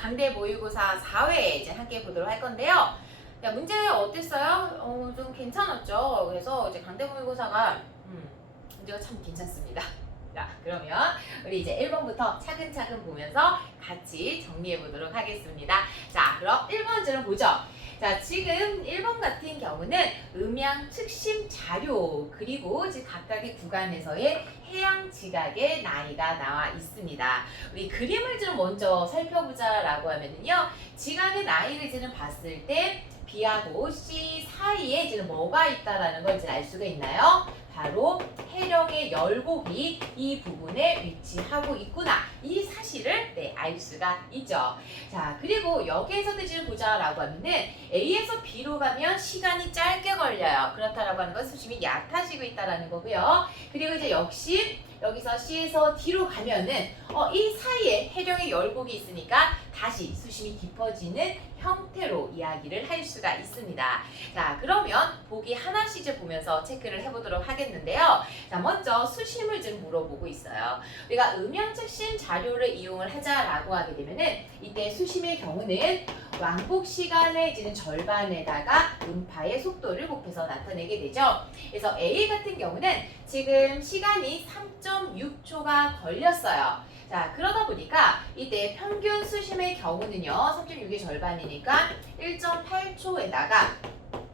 강대 모의고사 4회 이제 함께 보도록 할 건데요. 야, 문제 어땠어요? 좀 괜찮았죠? 그래서 이제 강대 모의고사가 문제가 참 괜찮습니다. 자, 그러면 우리 이제 1번부터 차근차근 보면서 같이 정리해 보도록 하겠습니다. 자, 그럼 1번 문제를 보죠. 자, 지금 1번 같은 경우는 음양 측심 자료 그리고 이제 각각의 구간에서의 해양 지각의 나이가 나와 있습니다. 우리 그림을 좀 먼저 살펴보자라고 하면요, 지각의 나이를 이제는 봤을 때 B하고 C 사이에 이제는 뭐가 있다라는 걸 이제 알 수가 있나요? 바로 해령의 열곡이 이 부분에 위치하고 있구나, 이 사실을 알 수가 있죠. 자, 그리고 여기에서도 지금 보자라고 하면은 A에서 B로 가면 시간이 짧게 걸려요. 그렇다라고 하는 건 수심이 얕아지고 있다라는 거고요. 그리고 이제 역시 여기서 C에서 D로 가면은 이 사이에 해령의 열곡이 있으니까 다시 수심이 깊어지는 형태로 이야기를 할 수가 있습니다. 자, 그러면 보기 하나씩 이제 보면서 체크를 해보도록 하겠는데요. 자, 먼저 수심을 좀 물어보고 있어요. 우리가 음양측심 자료를 이용을 하자라고 하게 되면은 이때 수심의 경우는 왕복 시간의 이제는 절반에다가 음파의 속도를 곱해서 나타내게 되죠. 그래서 A 같은 경우는 지금 시간이 3.6초가 걸렸어요. 자, 그러다 보니까 이때 평균 수심의 경우는요, 3.6의 절반이니까 1.8초에다가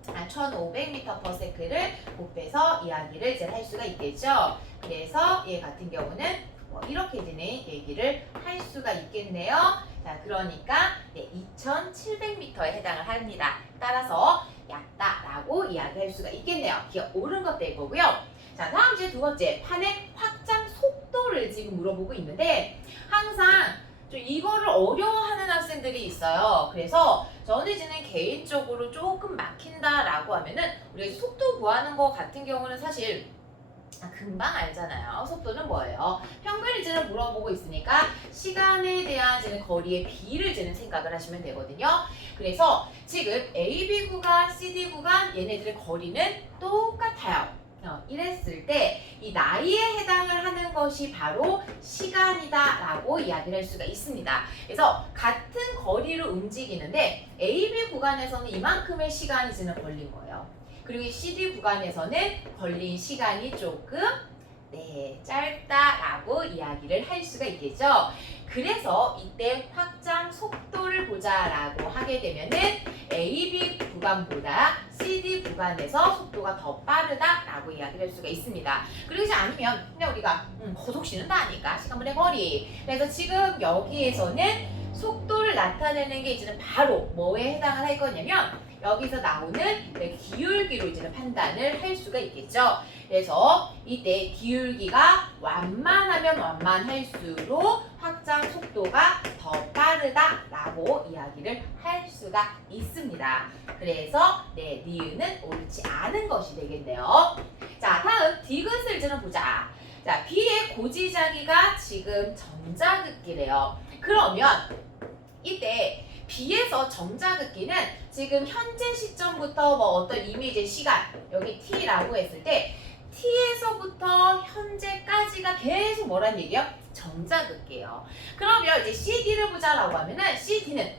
1500m/s를 곱해서 이야기를 이제 할 수가 있겠죠. 그래서 얘 같은 경우는 이렇게 되는 얘기를 할 수가 있겠네요. 자, 그러니까 2700m에 해당을 합니다. 따라서 얕다라고 이야기할 수가 있겠네요. 기억 옳은 것 될 거고요. 자, 다음 이제 두 번째, 판의 확장 속도를 지금 물어보고 있는데 항상 좀 이거를 어려워하는 학생들이 있어요. 그래서 저는 이제는 개인적으로 조금 막힌다라고 하면은 우리가 속도 구하는 거 같은 경우는 사실 금방 알잖아요. 속도는 뭐예요? 평균 이제는 물어보고 있으니까 시간에 대한 이제는 거리의 비를 이제는 생각을 하시면 되거든요. 그래서 지금 AB 구간, CD 구간 얘네들의 거리는 똑같아요. 이랬을 때 이 나이에 해당을 하는 것이 바로 시간이다 라고 이야기를 할 수가 있습니다. 그래서 같은 거리로 움직이는데 AB 구간에서는 이만큼의 시간이 지금 걸린 거예요. 그리고 이 CD 구간에서는 걸린 시간이 조금 짧다라고 이야기를 할 수가 있겠죠. 그래서 이때 확장 속도를 보자라고 하게 되면은 AB 구간보다 CD 구간에서 속도가 더 빠르다라고 이야기를 할 수가 있습니다. 그러지 않으면 그냥 우리가 거속시는 다 아니까 시간분의 거리. 그래서 지금 여기에서는 속도를 나타내는 게 이제는 바로 뭐에 해당을 할 거냐면 여기서 나오는 기울기로 이제는 판단을 할 수가 있겠죠. 그래서 이때 기울기가 완만하면 완만할수록 확장 속도가 더 빠르다라고 이야기를 할 수가 있습니다. 그래서 니은은 옳지 않은 것이 되겠네요. 자, 다음 디귿을 이제는 보자. 자, B의 고지자기가 지금 정자극기래요. 그러면 이때 B에서 정자극기는 지금 현재 시점부터 어떤 이미지의 시간, 여기 T라고 했을 때 T에서부터 현재까지가 계속 뭐란 얘기예요? 정자극기예요. 그러면 이제 CD를 보자라고 하면은 CD는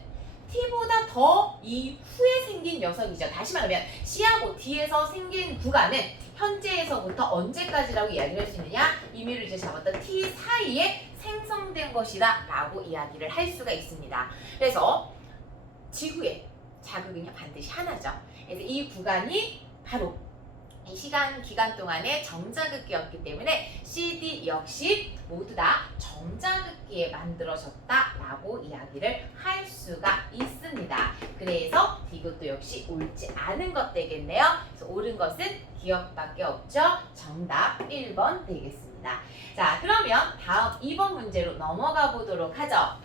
T보다 더 이후에 생긴 녀석이죠. 다시 말하면 C하고 D에서 생긴 구간은 현재에서부터 언제까지라고 이야기를 할 수 있느냐? 임의를 이제 잡았던 T 사이에 생성된 것이다 라고 이야기를 할 수가 있습니다. 그래서 지구의 자극은 반드시 하나죠. 그래서 이 구간이 바로 이 시간 기간 동안의 정자극기였기 때문에 CD 역시 모두 다 정자극기에 만들어졌다라고 이야기를 할 수가 있습니다. 그래서 이것도 역시 옳지 않은 것 되겠네요. 그래서 옳은 것은 기억밖에 없죠. 정답 1번 되겠습니다. 자, 그러면 다음 2번 문제로 넘어가 보도록 하죠.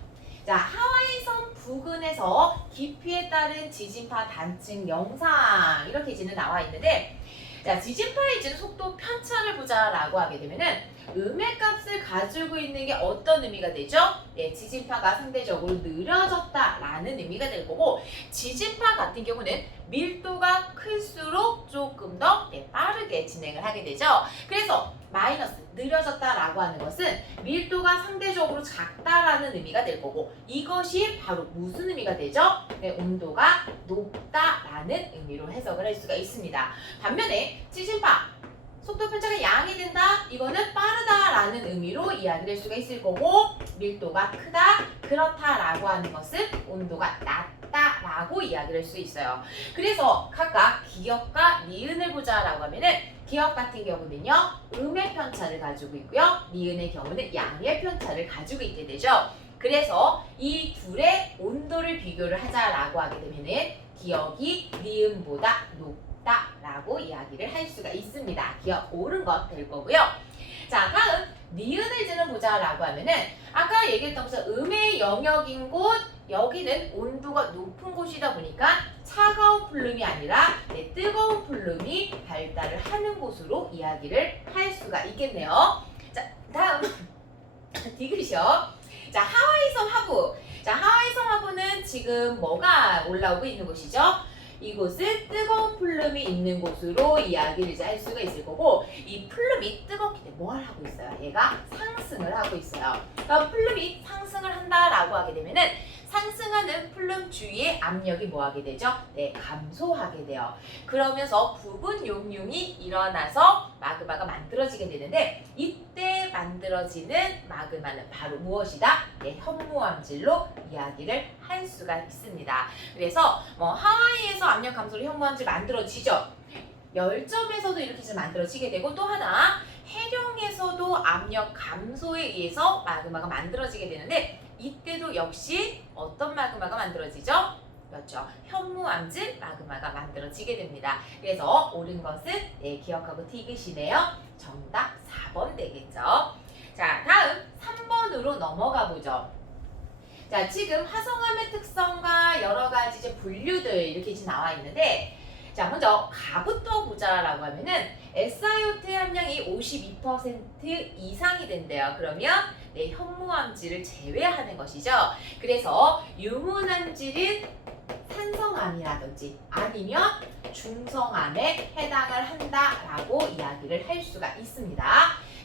자, 하와이섬 부근에서 깊이에 따른 지진파 단층 영상 이렇게 지는 나와 있는데, 자, 지진파의 이제 속도 편차를 보자라고 하게 되면은 음의 값을 가지고 있는 게 어떤 의미가 되죠? 네, 지진파가 상대적으로 느려졌다라는 의미가 될 거고, 지진파 같은 경우는 밀도가 클수록 조금 더 빠르게 진행을 하게 되죠. 그래서 마이너스 느려졌다라고 하는 것은 밀도가 상대적으로 작다라는 의미가 될 거고, 이것이 바로 무슨 의미가 되죠? 네, 온도가 높다라는 의미로 해석을 할 수가 있습니다. 반면에 지진파 속도 편차가 양이 된다? 이거는 빠르다라는 의미로 이야기를 할 수가 있을 거고, 밀도가 크다, 그렇다라고 하는 것은 온도가 낮다라고 이야기를 할 수 있어요. 그래서 각각 기역과 니은을 보자라고 하면은, 기역 같은 경우는요, 음의 편차를 가지고 있고요, 니은의 경우는 양의 편차를 가지고 있게 되죠. 그래서 이 둘의 온도를 비교를 하자라고 하게 되면은 기역이 니은보다 높다라고 이야기를 할 수가 있습니다. 기억 옳은 것 될 거고요. 자, 다음 니은을 지는 보자라고 하면은 아까 얘기했던 것처럼 음의 영역인 곳, 여기는 온도가 높은 곳이다 보니까 차가운 플룸이 아니라 뜨거운 플룸이 발달을 하는 곳으로 이야기를 할 수가 있겠네요. 자, 다음 디귿이요. 자, 하와이섬 하부. 자, 하와이섬 하부는 지금 뭐가 올라오고 있는 곳이죠? 이곳은 뜨거운 플룸이 있는 곳으로 이야기를 이제 할 수가 있을 거고, 이 플룸이 뜨겁기 때문에 뭘 하고 있어요? 얘가 상승을 하고 있어요. 그러니까 플룸이 상승을 한다라고 하게 되면은 상승하는 플룸 주위의 압력이 뭐 하게 되죠? 네, 감소하게 돼요. 그러면서 부분 용융이 일어나서 마그마가 만들어지게 되는데, 이때 만들어지는 마그마는 바로 무엇이다? 네, 현무암질로 이야기를 할 수가 있습니다. 그래서 하와이에서 압력 감소로 현무암질 만들어지죠. 열점에서도 이렇게 좀 만들어지게 되고, 또 하나 해령에서도 압력 감소에 의해서 마그마가 만들어지게 되는데, 이때도 역시 어떤 마그마가 만들어지죠? 그렇죠. 현무암질 마그마가 만들어지게 됩니다. 그래서 옳은 것은 기억하고 티귿이네요. 정답 4번 되겠죠. 자, 다음 3번으로 넘어가 보죠. 자, 지금 화성암의 특성과 여러 가지 이제 분류들 이렇게 지금 나와 있는데, 자, 먼저 가부터 보자라고 하면은 SiO2의 함량이 52% 이상이 된대요. 그러면 현무암질을 제외하는 것이죠. 그래서 유문암질은 산성암이라든지 아니면 중성암에 해당을 한다라고 이야기를 할 수가 있습니다.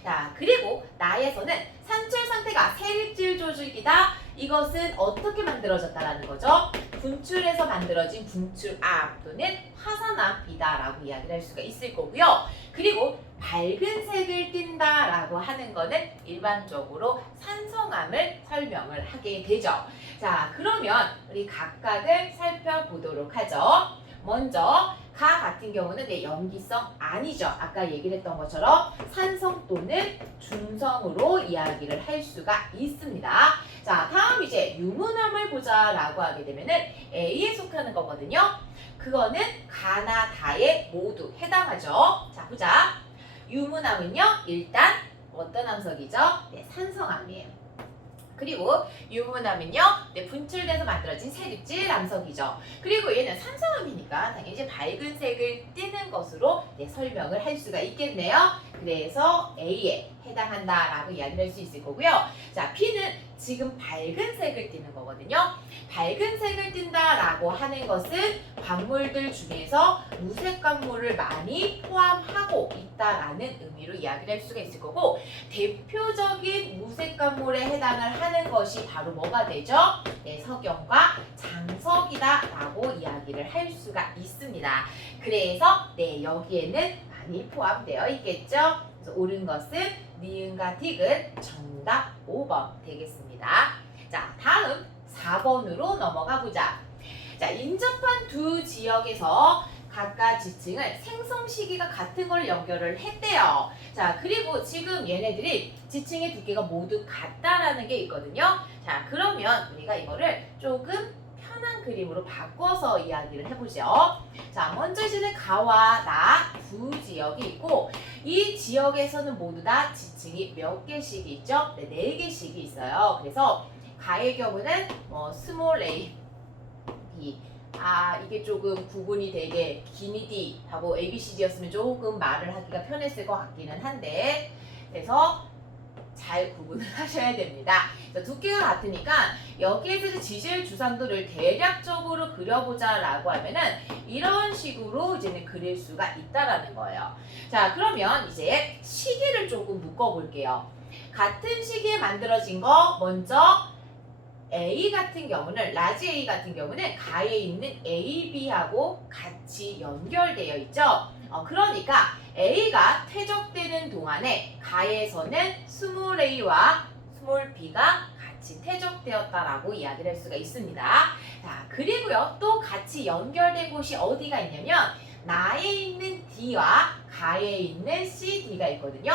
자, 그리고 나에서는 산출 상태가 세립질 조직이다. 이것은 어떻게 만들어졌다라는 거죠? 분출해서 만들어진 분출암 또는 화산암이다라고 이야기를 할 수가 있을 거고요. 그리고 밝은 색을 띈다라고 하는 거는 일반적으로 산성암을 설명을 하게 되죠. 자, 그러면 우리 각각을 살펴보도록 하죠. 먼저 가 같은 경우는 염기성 아니죠. 아까 얘기를 했던 것처럼 산성 또는 중성으로 이야기를 할 수가 있습니다. 자, 다음 이제 유문암을 보자라고 하게 되면은 A에 속하는 거거든요. 그거는 가나 다에 모두 해당하죠. 자, 보자. 유문암은요, 일단 어떤 암석이죠? 네, 산성암이에요. 그리고 유문암은요, 분출돼서 만들어진 세립질 암석이죠. 그리고 얘는 산성암이니까 당연히 이제 밝은 색을 띠는 것으로 설명을 할 수가 있겠네요. 그래서 A에 해당한다라고 이야기를 할 수 있을 거고요. 자, B는 지금 밝은 색을 띠는 거거든요. 밝은 색을 띈다라고 하는 것은 광물들 중에서 무색 광물을 많이 포함하고 있다라는 의미로 이야기를 할 수가 있을 거고, 대표적인 무색 광물에 해당을 하는 것이 바로 뭐가 되죠? 네, 석영과 장석이다라고 이야기를 할 수가 있습니다. 그래서 여기에는 많이 포함되어 있겠죠? 그래서 옳은 것은 니은과 티귿 정답 5번 되겠습니다. 자, 다음 4번으로 넘어가 보자. 자, 인접한 두 지역에서 각각 지층을 생성 시기가 같은 걸 연결을 했대요. 자, 그리고 지금 얘네들이 지층의 두께가 모두 같다라는 게 있거든요. 자, 그러면 우리가 이거를 조금 편한 그림으로 바꿔서 이야기를 해보죠. 자, 먼저 이제 가와 나 두 지역이 있고, 이 지역에서는 모두 다 지층이 몇 개씩 있죠? 네, 4개씩이 있어요. 그래서 가의 경우는 스몰 a, b, 이게 조금 구분이 되게 기니 D 하고 ABCD였으면 조금 말을 하기가 편했을 것 같기는 한데, 그래서 잘 구분을 하셔야 됩니다. 두께가 같으니까 여기에서 지질 주산도를 대략적으로 그려보자 라고 하면은 이런 식으로 이제는 그릴 수가 있다라는 거예요. 자, 그러면 이제 시계를 조금 묶어볼게요. 같은 시기에 만들어진 거 먼저 A 같은 경우는 라지 A 같은 경우는 가에 있는 AB하고 같이 연결되어 있죠. 그러니까 A가 퇴적되는 동안에 가에서는 스몰 a와 스몰 b가 같이 퇴적되었다라고 이야기를 할 수가 있습니다. 자, 그리고요 또 같이 연결된 곳이 어디가 있냐면 나에 있는 D와 가에 있는 CD가 있거든요.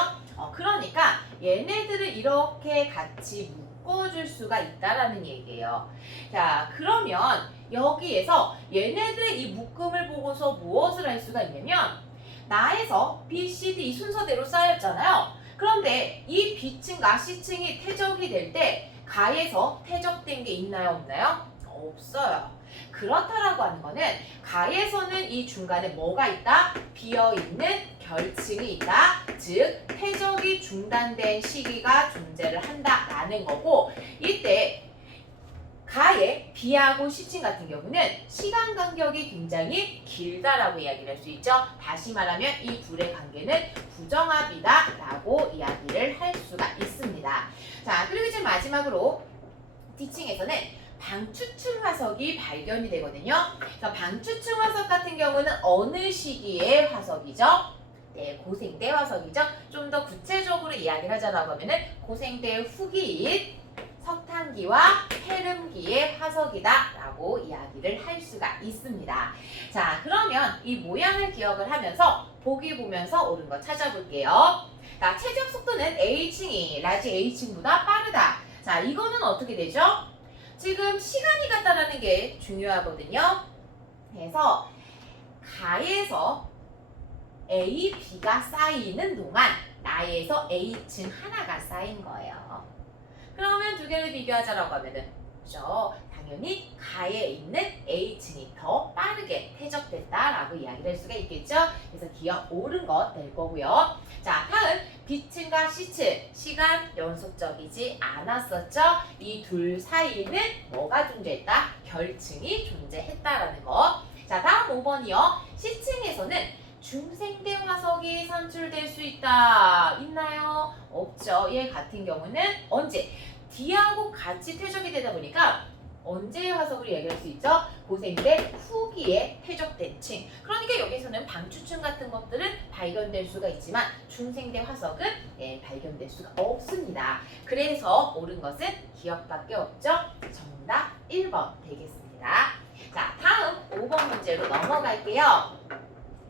그러니까 얘네들을 이렇게 같이 묶어줄 수가 있다라는 얘기예요. 자, 그러면 여기에서 얘네들의 이 묶음을 보고서 무엇을 할 수가 있냐면 나에서 B, C, D 이 순서대로 쌓였잖아요. 그런데 이 B층과 C층이 퇴적이 될 때 가에서 퇴적된 게 있나요? 없나요? 없어요. 그렇다라고 하는 거는 가에서는 이 중간에 뭐가 있다? 비어있는 결층이 있다. 즉 퇴적이 중단된 시기가 존재를 한다라는 거고 이때 가의 B하고 C층 같은 경우는 시간 간격이 굉장히 길다라고 이야기를 할 수 있죠. 다시 말하면 이 둘의 관계는 부정합이다 라고 이야기를 할 수가 있습니다. 자, 그리고 이제 마지막으로 D층에서는 방추층 화석이 발견이 되거든요. 그래서 방추층 화석 같은 경우는 어느 시기의 화석이죠? 네, 고생대 화석이죠. 좀 더 구체적으로 이야기를 하자라고 하면은 고생대 후기인 석탄기와 헤름기의 화석이다 라고 이야기를 할 수가 있습니다. 자, 그러면 이 모양을 기억을 하면서 보기 보면서 옳은 거 찾아볼게요. 자, 최적 속도는 A층이 라지 A층보다 빠르다. 자, 이거는 어떻게 되죠? 지금 시간이 같다라는 게 중요하거든요. 그래서 가에서 A, B가 쌓이는 동안 나에서 A층 하나가 쌓인 거예요. 그러면 두 개를 비교하자라고 하면은 그죠? 당연히 가에 있는 A층이 더 빠르게 퇴적됐다라고 이야기를 할 수가 있겠죠? 그래서 기억 옳은 것 될 거고요. 자, 다음 B층과 C층 시간 연속적이지 않았었죠? 이 둘 사이에는 뭐가 존재했다? 결층이 존재했다라는 거. 자, 다음 5번이요. C층에서는 중생대 화석이 산출될 수 있다. 있나요? 없죠. 얘 같은 경우는 언제? D하고 같이 퇴적이 되다 보니까 언제의 화석으로 얘기할 수 있죠? 고생대 후기에 퇴적된 층. 그러니까 여기서는 방추층 같은 것들은 발견될 수가 있지만 중생대 화석은 발견될 수가 없습니다. 그래서 옳은 것은 기억밖에 없죠? 정답 1번 되겠습니다. 자, 다음 5번 문제로 넘어갈게요.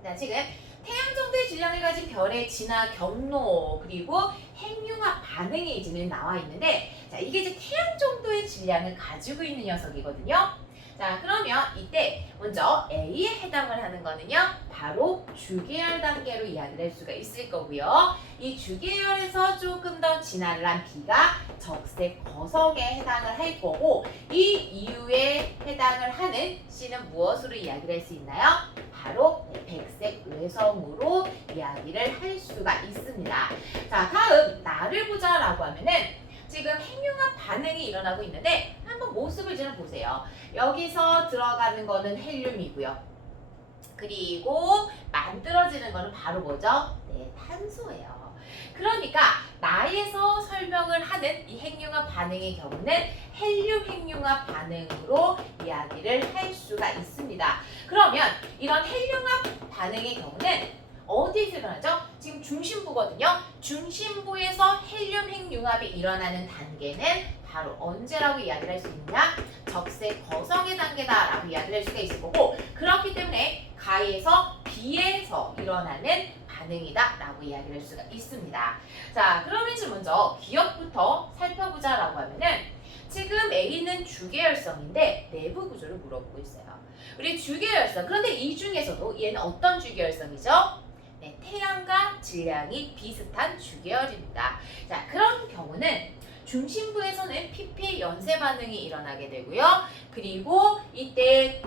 자, 지금 태양 정도의 질량을 가진 별의 진화 경로 그리고 핵융합 반응이 이제 나와 있는데 자, 이게 이제 태양 정도의 질량을 가지고 있는 녀석이거든요. 자, 그러면 이때 먼저 A에 해당을 하는 거는요. 바로 주계열 단계로 이야기를 할 수가 있을 거고요. 이 주계열에서 조금 더 진화를 한 B가 적색 거성에 해당을 할 거고 이 이유에 해당을 하는 C는 무엇으로 이야기를 할 수 있나요? 바로 백색 외성으로 이야기를 할 수가 있습니다. 자, 다음 나를 보자라고 하면은 지금 핵융합 반응이 일어나고 있는데 한번 모습을 좀 보세요. 여기서 들어가는 거는 헬륨이고요. 그리고 만들어지는 거는 바로 뭐죠? 네, 탄소예요. 그러니까 나에서 설명을 하는 이 핵융합 반응의 경우는 헬륨 핵융합 반응으로 이야기를 할 수가 있습니다. 그러면 이런 헬융합 반응의 경우는 어디에서 일어나죠? 지금 중심부거든요. 중심부에서 헬륨 핵융합이 일어나는 단계는 바로 언제라고 이야기를 할 수 있느냐? 적색 거성의 단계다라고 이야기를 할 수가 있을 거고 그렇기 때문에 가에서 B에서 일어나는 반응이다라고 이야기를 할 수가 있습니다. 자, 그러면 이제 먼저 기억부터 살펴보자라고 하면은 지금 A는 주계열성인데 내부 구조를 물어보고 있어요. 우리 주계열성, 그런데 이 중에서도 얘는 어떤 주계열성이죠? 네, 태양과 질량이 비슷한 주계열입니다. 자, 그런 경우는 중심부에서는 PP 연쇄 반응이 일어나게 되고요. 그리고 이때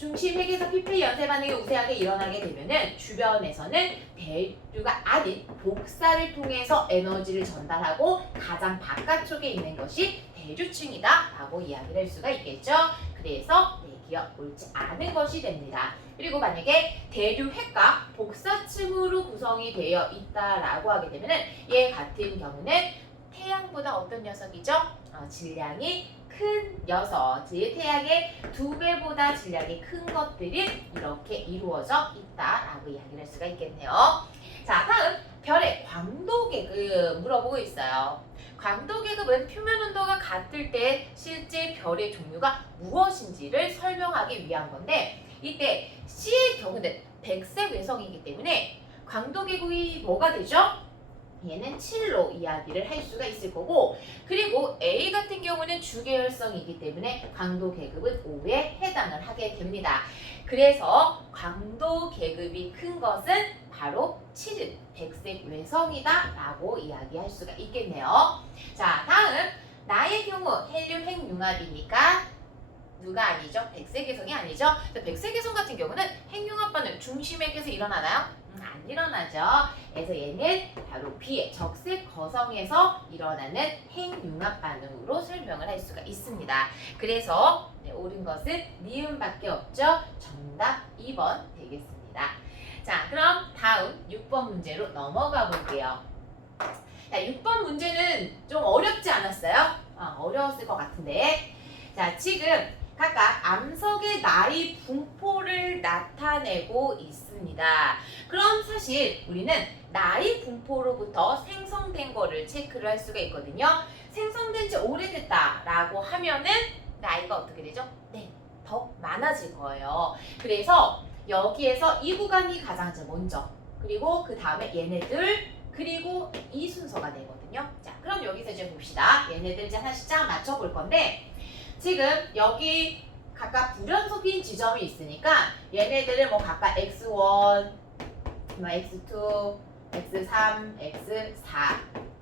중심핵에서 pH 연쇄 반응이 우세하게 일어나게 되면은 주변에서는 대류가 아닌 복사를 통해서 에너지를 전달하고 가장 바깥쪽에 있는 것이 대류층이다 라고 이야기를 할 수가 있겠죠. 그래서 기억 옳지 않은 것이 됩니다. 그리고 만약에 대류핵과 복사층으로 구성이 되어 있다라고 하게 되면은 얘 같은 경우는 태양보다 어떤 녀석이죠? 질량이 큰 녀석, 즉 태양의 2배보다 질량이 큰 것들이 이렇게 이루어져 있다라고 이야기를 할 수가 있겠네요. 자, 다음 별의 광도 계급 물어보고 있어요. 광도 계급은 표면 온도가 같을 때 실제 별의 종류가 무엇인지를 설명하기 위한 건데, 이때 C의 경우는 백색 외성이기 때문에 광도 계급이 뭐가 되죠? 얘는 7로 이야기를 할 수가 있을 거고, 그리고 A 같은 경우는 주계열성이기 때문에 광도 계급은 5에 해당을 하게 됩니다. 그래서 광도 계급이 큰 것은 바로 7은 백색 외성이다 라고 이야기할 수가 있겠네요. 자, 다음 나의 경우 헬륨 핵융합이니까 누가 아니죠? 백색외성이 아니죠? 백색외성 같은 경우는 핵융합 반응 중심핵에서 일어나나요? 안 일어나죠. 그래서 얘는 바로 B의 적색 거성에서 일어나는 핵융합 반응으로 설명을 할 수가 있습니다. 그래서 옳은 것은 니은밖에 없죠. 정답 2번 되겠습니다. 자, 그럼 다음 6번 문제로 넘어가 볼게요. 자, 6번 문제는 좀 어렵지 않았어요? 어려웠을 것 같은데. 자, 지금 각각 암석의 나이 분포를 나타내고 있습니다. 그럼 사실 우리는 나이 분포로부터 생성된 거를 체크를 할 수가 있거든요. 생성된 지 오래됐다라고 하면은 나이가 어떻게 되죠? 네, 더 많아질 거예요. 그래서 여기에서 이 구간이 가장 먼저, 그리고 그 다음에 얘네들, 그리고 이 순서가 되거든요. 자, 그럼 여기서 이제 봅시다. 얘네들 이제 하나씩 쫙 맞춰볼 건데, 지금 여기 각각 불연속인 지점이 있으니까 얘네들을 뭐 각각 x1, 뭐 x2, x3,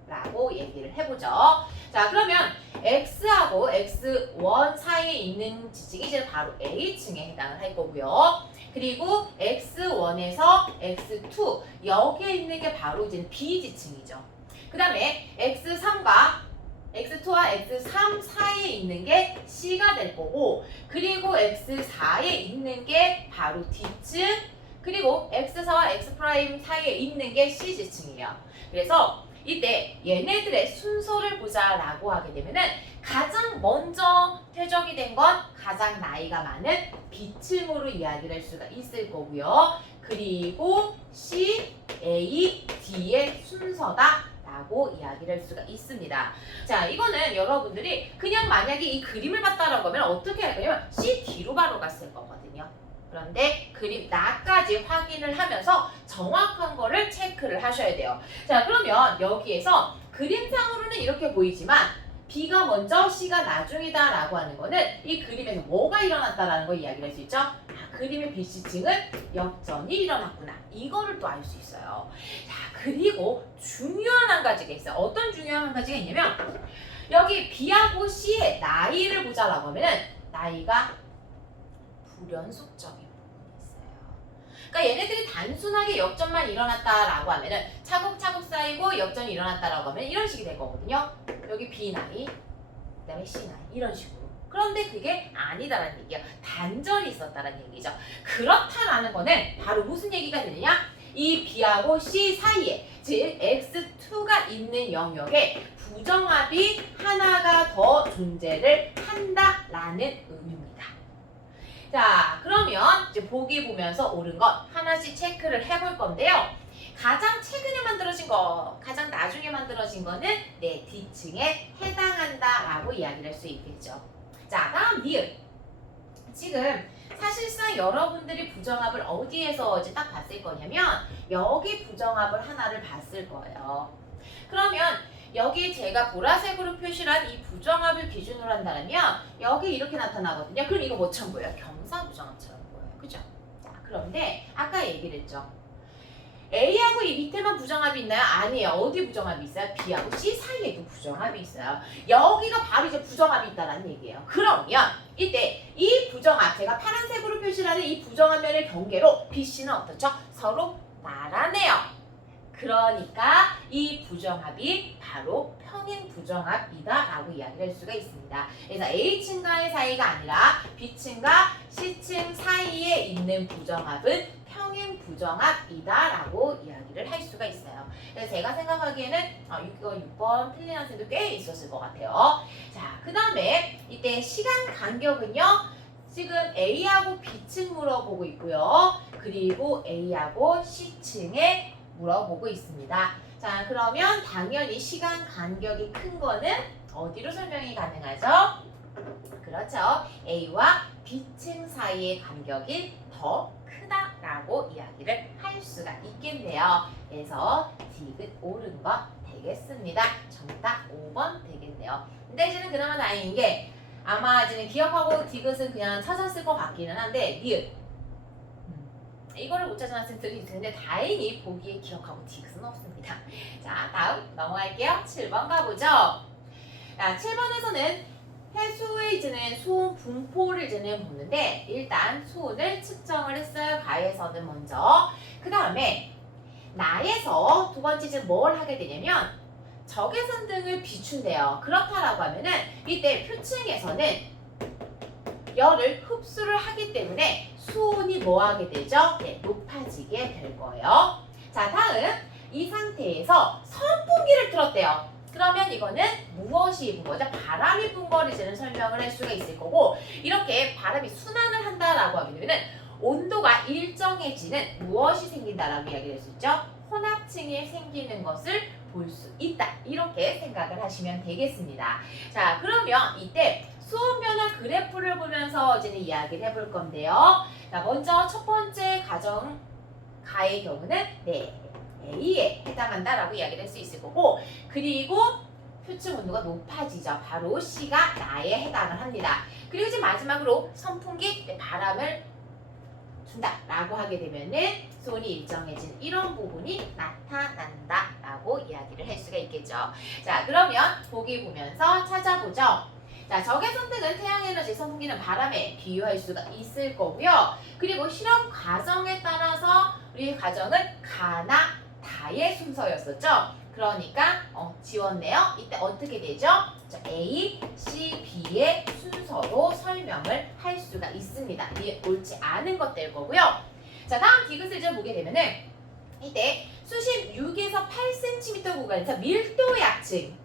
x4라고 얘기를 해보죠. 자, 그러면 x하고 x1 사이에 있는 지층이 이제 바로 A층에 해당을 할 거고요. 그리고 x1에서 x2 여기에 있는 게 바로 이제 B지층이죠. 그 다음에 x3과 x2와 x3 사이에 있는 게 C가 될 거고, 그리고 x4에 있는 게 바로 D층, 그리고 x4와 x' 사이에 있는 게 C지층이에요. 그래서 이때 얘네들의 순서를 보자라고 하게 되면은 가장 먼저 퇴적이 된 건 가장 나이가 많은 B층으로 이야기를 할 수가 있을 거고요. 그리고 C, A, D의 순서다 라고 이야기를 할 수가 있습니다. 자, 이거는 여러분들이 그냥 만약에 이 그림을 봤다라고 하면 어떻게 할 거냐면 C, D로 바로 갔을 거거든요. 그런데 그림 나까지 확인을 하면서 정확한 거를 체크를 하셔야 돼요. 자, 그러면 여기에서 그림상으로는 이렇게 보이지만 B가 먼저 C가 나중이다 라고 하는 거는 이 그림에서 뭐가 일어났다라는 걸 이야기를 할 수 있죠. 그림의 BC층은 역전이 일어났구나. 이거를 또 알 수 있어요. 자, 그리고 중요한 한 가지가 있어요. 어떤 중요한 한 가지가 있냐면 여기 B하고 C의 나이를 보자라고 하면은 나이가 불연속적인 부분이 있어요. 그러니까 얘네들이 단순하게 역전만 일어났다라고 하면은 차곡차곡 쌓이고 역전이 일어났다라고 하면 이런 식이 될 거거든요. 여기 B 나이, 그다음에 C 나이 이런 식으로. 그런데 그게 아니다라는 얘기예요. 단절이 있었다라는 얘기죠. 그렇다라는 거는 바로 무슨 얘기가 되느냐? 이 B하고 C 사이에, 즉 X2가 있는 영역에 부정합이 하나가 더 존재를 한다라는 의미입니다. 자, 그러면 이제 보기 보면서 옳은 것 하나씩 체크를 해볼 건데요. 가장 최근에 만들어진 거, 가장 나중에 만들어진 거는 네, D층에 해당한다라고 이야기를 할 수 있겠죠. 자, 다음 니은. 지금 사실상 여러분들이 부정합을 어디에서 이제 딱 봤을 거냐면 여기 부정합을 하나를 봤을 거예요. 그러면 여기 제가 보라색으로 표시한 이 부정합을 기준으로 한다면 여기 이렇게 나타나거든요. 그럼 이거 뭐처럼 보여요? 경사부정합처럼 보여요. 그죠? 자, 그런데 아까 얘기를 했죠. A하고 이 밑에만 부정합이 있나요? 아니에요. 어디 부정합이 있어요? B하고 C 사이에도 부정합이 있어요. 여기가 바로 이제 부정합이 있다는 얘기예요. 그러면 이때 이 부정합, 제가 파란색으로 표시하는 이 부정합면을 경계로 BC는 어떻죠? 서로 나란해요. 그러니까 이 부정합이 바로 평행 부정합이다라고 이야기를 할 수가 있습니다. 그래서 A층과의 사이가 아니라 B층과 C층 사이에 있는 부정합은 평행 부정합이다라고 이야기를 할 수가 있어요. 그래서 제가 생각하기에는 이거 6번 틀린 학생도 꽤 있었을 것 같아요. 자, 그 다음에 이때 시간 간격은요. 지금 A하고 B층 물어보고 있고요. 그리고 A하고 C층에 물어보고 있습니다. 자, 그러면 당연히 시간 간격이 큰 거는 어디로 설명이 가능하죠? 그렇죠. A와 B층 사이의 간격이 더 크다라고 이야기를 할 수가 있겠네요. 그래서 디귿 옳은 거 되겠습니다. 정답 5번 되겠네요. 근데 이제는 그나마 다행인 게 아마 이제는 기억하고 디귿은 그냥 찾았을 것 같기는 한데 니은 이거를 못 찾은 학생들이 있는데 다행히 보기에 기억하고 디귿은 없습니다. 자, 다음 넘어갈게요. 7번 가보죠. 자, 7번에서는 해수의 이제는 수온 분포를 이제는 보는데 일단 수온을 측정을 했어요. 가에서는 먼저. 그 다음에 나에서 두 번째 이제 뭘 하게 되냐면 적외선 등을 비춘대요. 그렇다라고 하면은 이때 표층에서는 열을 흡수를 하기 때문에 수온이 뭐 하게 되죠? 네, 높아지게 될 거예요. 자, 다음 이 상태에서 선풍기를 틀었대요. 그러면 이거는 무엇이 분 거죠? 바람이 분 거를 이제는 설명을 할 수가 있을 거고 이렇게 바람이 순환을 한다라고 하게 되면은 온도가 일정해지는 무엇이 생긴다라고 이야기를 할 수 있죠? 혼합층이 생기는 것을 볼 수 있다. 이렇게 생각을 하시면 되겠습니다. 자, 그러면 이때 수온 변화 그래프를 보면서 이제는 이야기를 해볼 건데요. 자, 먼저 첫 번째 가의 경우는 네, A에 해당한다라고 이야기를 할 수 있을 거고 그리고 표층 온도가 높아지죠. 바로 C가 나에 해당을 합니다. 그리고 이제 마지막으로 선풍기 바람을 준다라고 하게 되면은 수온이 일정해진 이런 부분이 나타난다라고 이야기를 할 수가 있겠죠. 자, 그러면 보기 보면서 찾아보죠. 자, 적외선 등은 태양에너지, 선풍기는 바람에 비유할 수가 있을 거고요. 그리고 실험 과정에 따라서 우리 과정은 가나 다의 순서였었죠. 그러니까 지웠네요. 이때 어떻게 되죠? 자, A, C, B의 순서로 설명을 할 수가 있습니다. 이게 옳지 않은 것 될 거고요. 자, 다음 디귿을 좀 보게 되면은 이때 수심 6에서 8cm 구간에서 밀도 약층.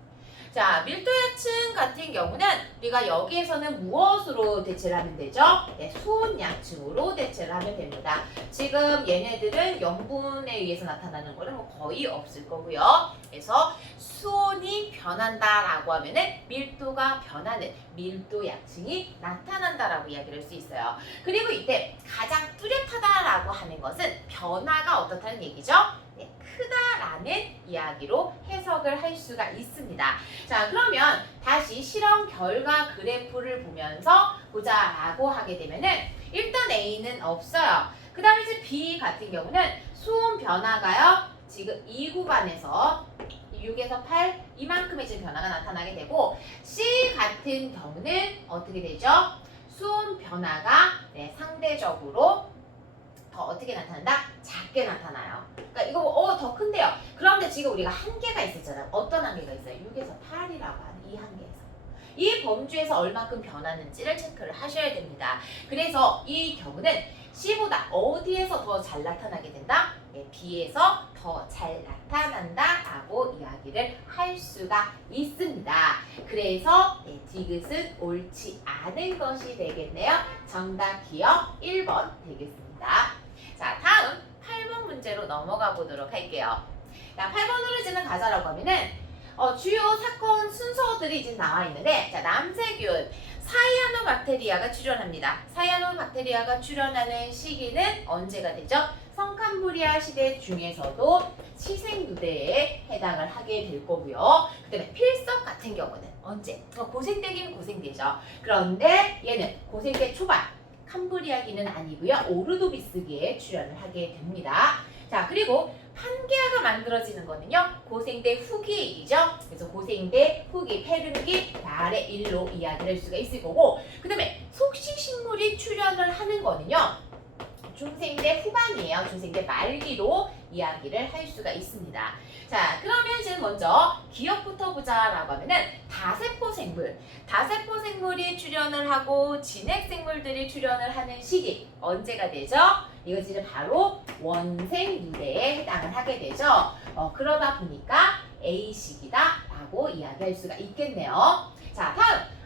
자, 밀도 약층 같은 경우는 우리가 여기에서는 무엇으로 대체를 하면 되죠? 네, 수온 약층으로 대체를 하면 됩니다. 지금 얘네들은 염분에 의해서 나타나는 거는 뭐 거의 없을 거고요. 그래서 수온이 변한다라고 하면은 밀도가 변하는 밀도 약층이 나타난다라고 이야기를 할 수 있어요. 그리고 이때 가장 뚜렷하다라고 하는 것은 변화가 어떻다는 얘기죠? 네, 크다라는 이야기로 해석을 할 수가 있습니다. 자, 그러면 다시 실험 결과 그래프를 보면서 보자라고 하게 되면은 일단 A는 없어요. 그 다음에 이제 B 같은 경우는 수온 변화가요. 지금 이 구간에서 6에서 8 이만큼의 지금 변화가 나타나게 되고 C 같은 경우는 어떻게 되죠? 수온 변화가 네, 상대적으로 더 어떻게 나타난다? 작게 나타나요. 그러니까 이거 더 큰데요. 그런데 지금 우리가 한계가 있었잖아요. 어떤 한계가 있어요? 6에서 8이라고 하는 이 한계에서. 이 범주에서 얼마큼 변하는지를 체크를 하셔야 됩니다. 그래서 이 경우는 C보다 어디에서 더 잘 나타나게 된다? 네, B에서 더 잘 나타난다라고 이야기를 할 수가 있습니다. 그래서 네, 디귿은 옳지 않은 것이 되겠네요. 정답 기억 1번 되겠습니다. 자, 다음 8번 문제로 넘어가 보도록 할게요. 자, 8번으로 이제는 가자라고 하면은 주요 사건 순서들이 이제 나와 있는데 자, 남세균 사이아노박테리아가 출현합니다. 사이아노박테리아가 출현하는 시기는 언제가 되죠? 성캄브리아 시대 중에서도 시생누대에 해당을 하게 될 거고요. 그 다음에 필석 같은 경우는 언제? 고생되긴 고생되죠. 그런데 얘는 고생대 초반 캄브리아기는 아니고요. 오르도비스기에 출연을 하게 됩니다. 자, 그리고 판게아가 만들어지는 거는요. 고생대 후기이죠. 그래서 고생대 후기, 페르기, 달의 일로 이야기를 할 수가 있을 거고 그 다음에 속시식물이 출현을 하는 거는요. 중생대 후반이에요. 중생대 말기로 이야기를 할 수가 있습니다. 자, 그러면 이제 먼저 기억부터 보자라고 하면은 다세포 생물이 출현을 하고 진핵생물들이 출현을 하는 시기 언제가 되죠? 이것이 바로 원생유대에 해당을 하게 되죠. 그러다 보니까 A식이다라고 이야기할 수가 있겠네요. 자, 다음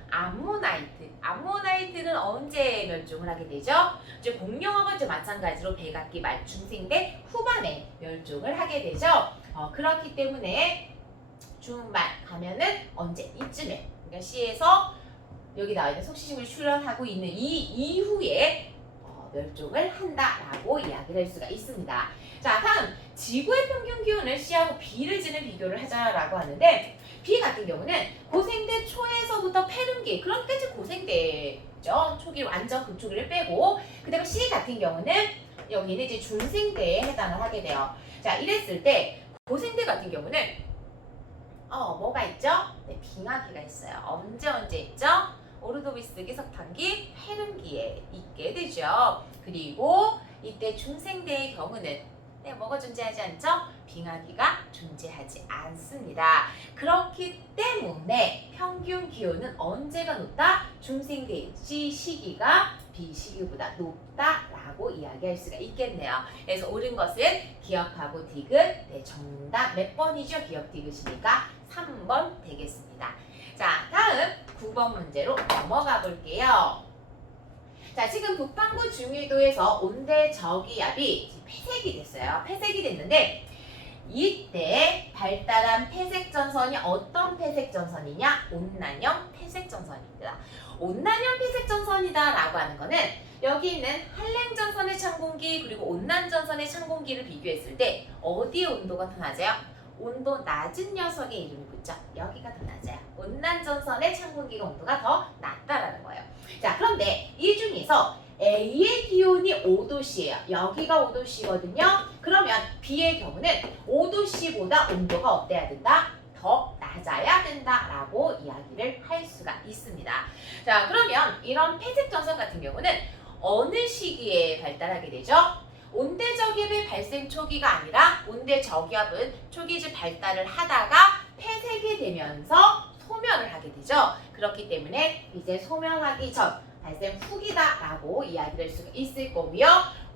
암모나이트는 언제 멸종을 하게 되죠? 이제 공룡하고 이제 마찬가지로 백악기 말 중생대 후반에 멸종을 하게 되죠. 그렇기 때문에 중말 가면은 언제 이쯤에 그러니까 C에서 여기 나와 있는 속시식물이 출현하고 있는 이 이후에 멸종을 한다라고 이야기를 할 수가 있습니다. 자, 다음 지구의 평균 기온을 C하고 B를 지는 비교를 하자라고 하는데 B 같은 경우는 고생대 초에서부터 폐륜기 그러니까 이제 고생대죠. 초기 완전 극초기를 빼고 그 다음에 C 같은 경우는 여기는 이제 중생대에 해당을 하게 돼요. 자, 이랬을 때 고생대 같은 경우는 뭐가 있죠? 네, 빙하기가 있어요. 언제 있죠? 오르도비스기 석탄기 폐륜기에 있게 되죠. 그리고 이때 중생대의 경우는 뭐가 존재하지 않죠? 빙하기가 존재하지 않습니다. 그렇기 때문에 평균 기온은 언제가 높다? 중생대 C 시기가 B 시기보다 높다라고 이야기할 수가 있겠네요. 그래서 옳은 것은 기억하고 디귿. 네, 정답 몇 번이죠? 기억 디귿이니까 3번 되겠습니다. 자, 다음 9번 문제로 넘어가 볼게요. 자, 지금 북반구 중위도에서 온대 저기압이 폐색이 됐어요. 폐색이 됐는데 이때 발달한 폐색전선이 어떤 폐색전선이냐? 온난형 폐색전선입니다. 온난형 폐색전선이다 라고 하는 거는 여기 있는 한랭전선의 찬 공기 그리고 온난전선의 찬 공기를 비교했을 때 어디의 온도가 더 낮아요? 온도 낮은 녀석의 이름이 붙죠. 여기가 더 낮아요. 온난전선의 찬 공기가 온도가 더 낮다라는 거예요. 자, 그런데 이 중에서 A의 기온이 5도씨예요. 여기가 5도씨거든요. 그러면 B의 경우는 5도씨보다 온도가 어때야 된다? 더 낮아야 된다라고 이야기를 할 수가 있습니다. 자, 그러면 이런 폐색전선 같은 경우는 어느 시기에 발달하게 되죠? 온대저기압의 발생 초기가 아니라 온대저기압은 초기질 발달을 하다가 폐색이 되면서 소멸을 하게 되죠. 그렇기 때문에 이제 소멸하기 전 발생 후기다라고 이야기를 할 수가 있을 거고요.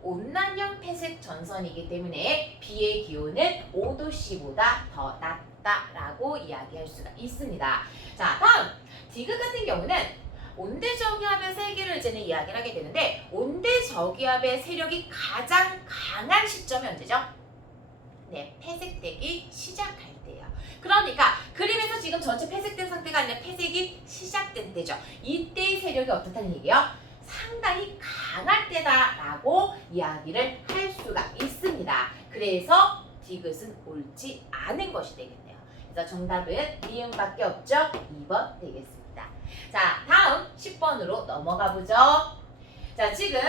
온난형 폐색 전선이기 때문에 B의 기온은 5도씨보다 더 낮다라고 이야기할 수가 있습니다. 자, 다음 디귿 같은 경우는 온대저기압의 세기를 이제는 이야기를 하게 되는데 온대저기압의 세력이 가장 강한 시점이 언제죠? 네, 폐색되기 시작할 때예요. 그러니까 그림에서 지금 전체 폐색된 상태가 아니라 폐색이 시작된 때죠. 이때의 세력이 어떻다는 얘기예요? 상당히 강할 때다라고 이야기를 할 수가 있습니다. 그래서 디귿은 옳지 않은 것이 되겠네요. 그래서 정답은 미음밖에 없죠? 2번 되겠습니다. 자, 다음 10번으로 넘어가 보죠. 자, 지금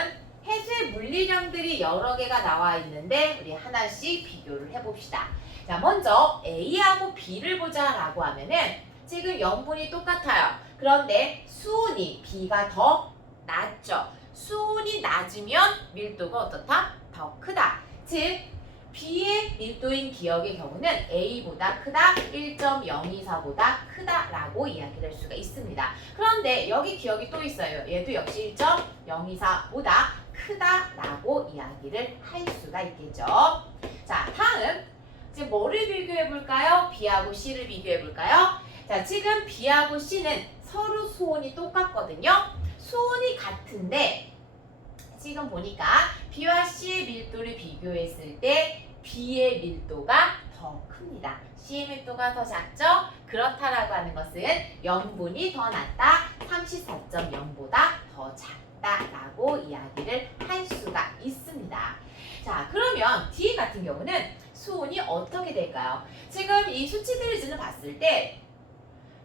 해수의 물리량들이 여러 개가 나와 있는데 우리 하나씩 비교를 해봅시다. 자, 먼저 A하고 B를 보자라고 하면은 지금 염분이 똑같아요. 그런데 수온이 B가 더 낮죠. 수온이 낮으면 밀도가 어떻다? 더 크다. 즉 B의 밀도인 기억의 경우는 A보다 크다, 1.024보다 크다라고 이야기를 할 수가 있습니다. 그런데 여기 기억이 또 있어요. 얘도 역시 1.024보다 크다라고 이야기를 할 수가 있겠죠. 자, 다음 이제 뭐를 비교해 볼까요? B하고 C를 비교해 볼까요? 자, 지금 B하고 C는 서로 수온이 똑같거든요. 수온이 같은데 지금 보니까 B와 C의 밀도를 비교했을 때 B의 밀도가 더 큽니다. C의 밀도가 더 작죠? 그렇다라고 하는 것은 염분이 더 낮다, 34.0보다 더 작다라고 이야기를 할 수가 있습니다. 자, 그러면 D 같은 경우는 수온이 어떻게 될까요? 지금 이 수치들을 지금 봤을 때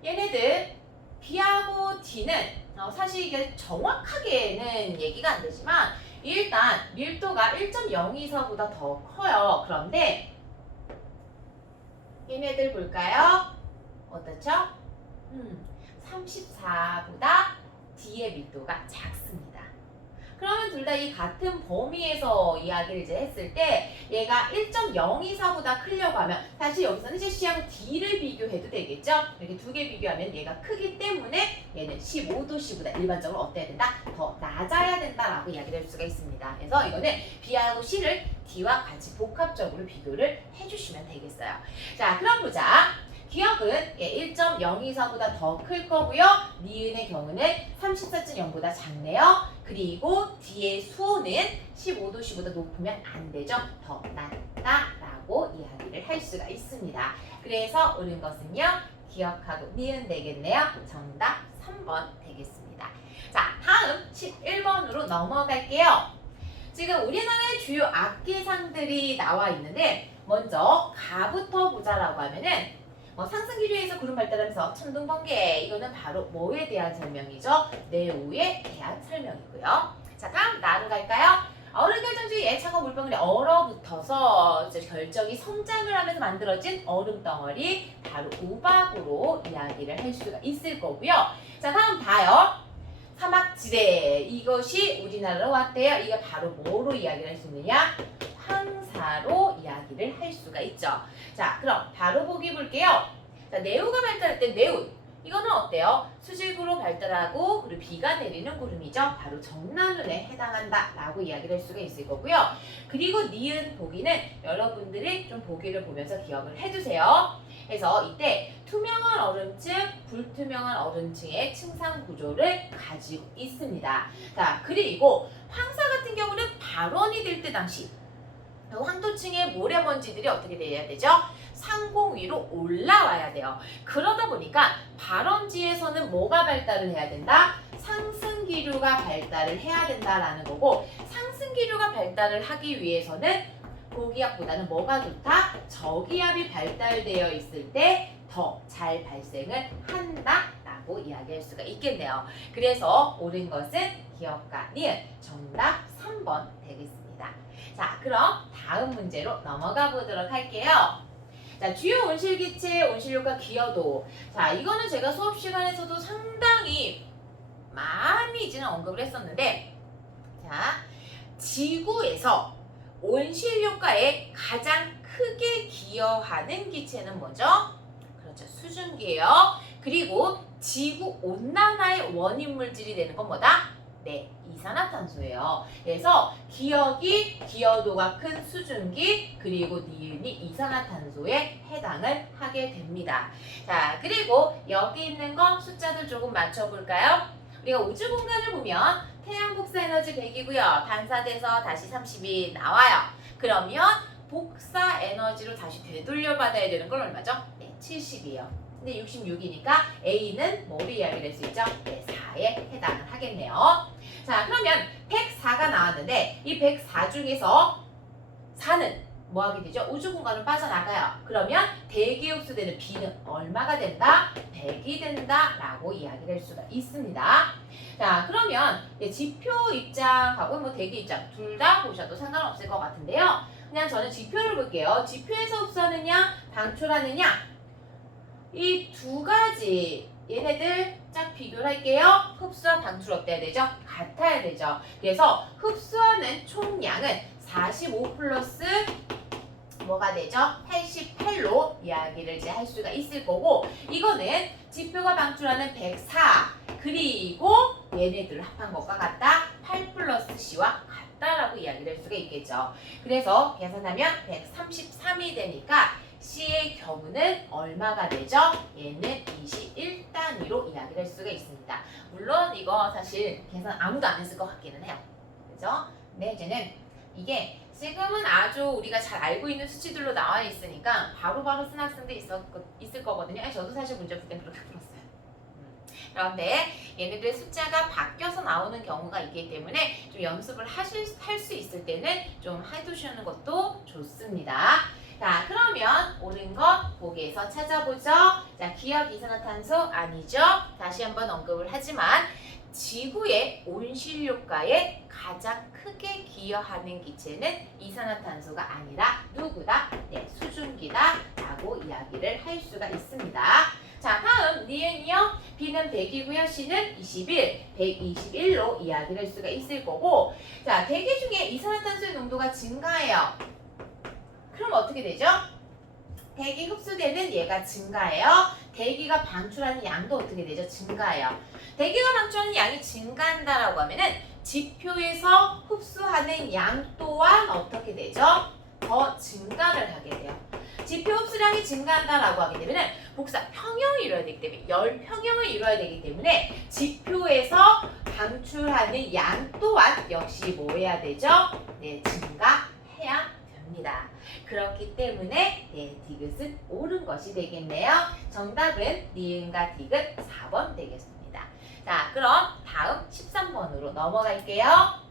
얘네들 B하고 D는 사실 이게 정확하게는 얘기가 안 되지만 일단 밀도가 1.024보다 더 커요. 그런데 얘네들 볼까요? 어떻죠? 34보다 D의 밀도가 작습니다. 그러면 둘 다 이 같은 범위에서 이야기를 이제 했을 때 얘가 1.024보다 크려고 하면 사실 여기서는 이제 C하고 D를 비교해도 되겠죠? 이렇게 두 개 비교하면 얘가 크기 때문에 얘는 15도 C보다 일반적으로 어때야 된다? 더 낮아야 된다라고 이야기를 할 수가 있습니다. 그래서 이거는 B하고 C를 D와 같이 복합적으로 비교를 해주시면 되겠어요. 자, 그럼 보자. 기억은 1.024보다 더 클 거고요. 니은의 경우는 34.0보다 작네요. 그리고 D의 수호는 15도 C보다 높으면 안 되죠. 더 낮다라고 이야기를 할 수가 있습니다. 그래서 옳은 것은요. 기억하고 니은 되겠네요. 정답 3번 되겠습니다. 자, 다음 11번으로 넘어갈게요. 지금 우리나라의 주요 악기상들이 나와 있는데 먼저 가부터 보자라고 하면은 상승 기류에서 구름 발달하면서 천둥 번개 이거는 바로 뭐에 대한 설명이죠? 내우에 대한 설명이고요. 자, 다음 나로 갈까요? 얼음 결정주의 차가운 물방울이 얼어붙어서 결정이 성장을 하면서 만들어진 얼음 덩어리 바로 우박으로 이야기를 할 수가 있을 거고요. 자, 다음 다요. 사막지대 이것이 우리나라로 왔대요. 이게 바로 뭐로 이야기를 할 수 있느냐? 황사로 이야기를 할 수가 있죠. 자, 그럼 바로 보기 볼게요. 자, 내우가 발달할 때 내우 이거는 어때요? 수직으로 발달하고 그리고 비가 내리는 구름이죠. 바로 정난운에 해당한다 라고 이야기를 할 수가 있을 거고요. 그리고 니은 보기는 여러분들이 좀 보기를 보면서 기억을 해주세요. 그래서 이때 투명한 얼음층, 불투명한 얼음층의 층상 구조를 가지고 있습니다. 자, 그리고 황사 같은 경우는 발원이 될 때 당시 황토층의 모래먼지들이 어떻게 돼야 되죠? 상공 위로 올라와야 돼요. 그러다 보니까 발원지에서는 뭐가 발달을 해야 된다? 상승기류가 발달을 해야 된다라는 거고 상승기류가 발달을 하기 위해서는 고기압보다는 뭐가 좋다? 저기압이 발달되어 있을 때 더 잘 발생을 한다라고 이야기할 수가 있겠네요. 그래서 옳은 것은 기억과 니은 정답 3번 되겠습니다. 자, 그럼 다음 문제로 넘어가 보도록 할게요. 자, 주요 온실기체, 온실효과 기여도. 자, 이거는 제가 수업 시간에서도 상당히 많이 이제는 언급을 했었는데, 자, 지구에서 온실효과에 가장 크게 기여하는 기체는 뭐죠? 그렇죠, 수증기예요. 그리고 지구 온난화의 원인 물질이 되는 건 뭐다? 네, 이산화탄소예요. 그래서 기억이 기여도가 큰 수증기 그리고 니은이 이산화탄소에 해당을 하게 됩니다. 자, 그리고 여기 있는 거 숫자들 조금 맞춰볼까요? 우리가 우주 공간을 보면 태양 복사 에너지 100이고요. 반사돼서 다시 30이 나와요. 그러면 복사 에너지로 다시 되돌려 받아야 되는 건 얼마죠? 네, 70이에요. 근데 66이니까 A는 뭐를 이야기를 할 수 있죠? 네, 4에 해당을 하겠네요. 자, 그러면 104가 나왔는데 이 104 중에서 4는 뭐 하게 되죠? 우주 공간으로 빠져나가요. 그러면 대기 흡수되는 B는 얼마가 된다? 100이 된다라고 이야기를 할 수가 있습니다. 자, 그러면 지표 입장하고 뭐 대기 입장 둘 다 보셔도 상관없을 것 같은데요. 그냥 저는 지표를 볼게요. 지표에서 흡수하느냐, 방출하느냐 이 두 가지 얘네들 쫙 비교를 할게요. 흡수와 방출 어때야 되죠? 같아야 되죠. 그래서 흡수하는 총량은 45 플러스 뭐가 되죠? 88로 이야기를 이제 할 수가 있을 거고 이거는 지표가 방출하는 104 그리고 얘네들 합한 것과 같다 8 플러스 C와 같다라고 이야기를 할 수가 있겠죠. 그래서 계산하면 133이 되니까 C의 경우는 얼마가 되죠? 얘는 21단위로 이야기를 할 수가 있습니다. 물론 이거 사실 계산 아무도 안 했을 것 같기는 해요. 그죠? 근데 이제는 이게 지금은 아주 우리가 잘 알고 있는 수치들로 나와 있으니까 바로바로 쓴 학생도 있을 거거든요. 저도 사실 문제 풀 때 그렇게 풀었어요. 그런데 얘네들의 숫자가 바뀌어서 나오는 경우가 있기 때문에 좀 연습을 할 수 있을 때는 좀 해두시는 것도 좋습니다. 자, 그러면 옳은 것 보기에서 찾아보죠. 자, 기억 이산화탄소 아니죠. 다시 한번 언급을 하지만 지구의 온실효과에 가장 크게 기여하는 기체는 이산화탄소가 아니라 누구다? 네, 수증기다 라고 이야기를 할 수가 있습니다. 자, 다음 니은이요. B는 100이고요. C는 21, 121로 이야기를 할 수가 있을 거고, 자, 대기 중에 이산화탄소의 농도가 증가해요. 그럼 어떻게 되죠? 대기 흡수되는 얘가 증가해요. 대기가 방출하는 양도 어떻게 되죠? 증가해요. 대기가 방출하는 양이 증가한다라고 하면은 지표에서 흡수하는 양 또한 어떻게 되죠? 더 증가를 하게 돼요. 지표 흡수량이 증가한다라고 하게 되면은 복사 평형을 이루어야 되기 때문에 열 평형을 이루어야 되기 때문에 지표에서 방출하는 양 또한 역시 뭐 해야 되죠? 네, 증가해야 됩니다. 그렇기 때문에 네, 디귿은 옳은 것이 되겠네요. 정답은 니은과 디귿 4번 되겠습니다. 자, 그럼 다음 13번으로 넘어갈게요.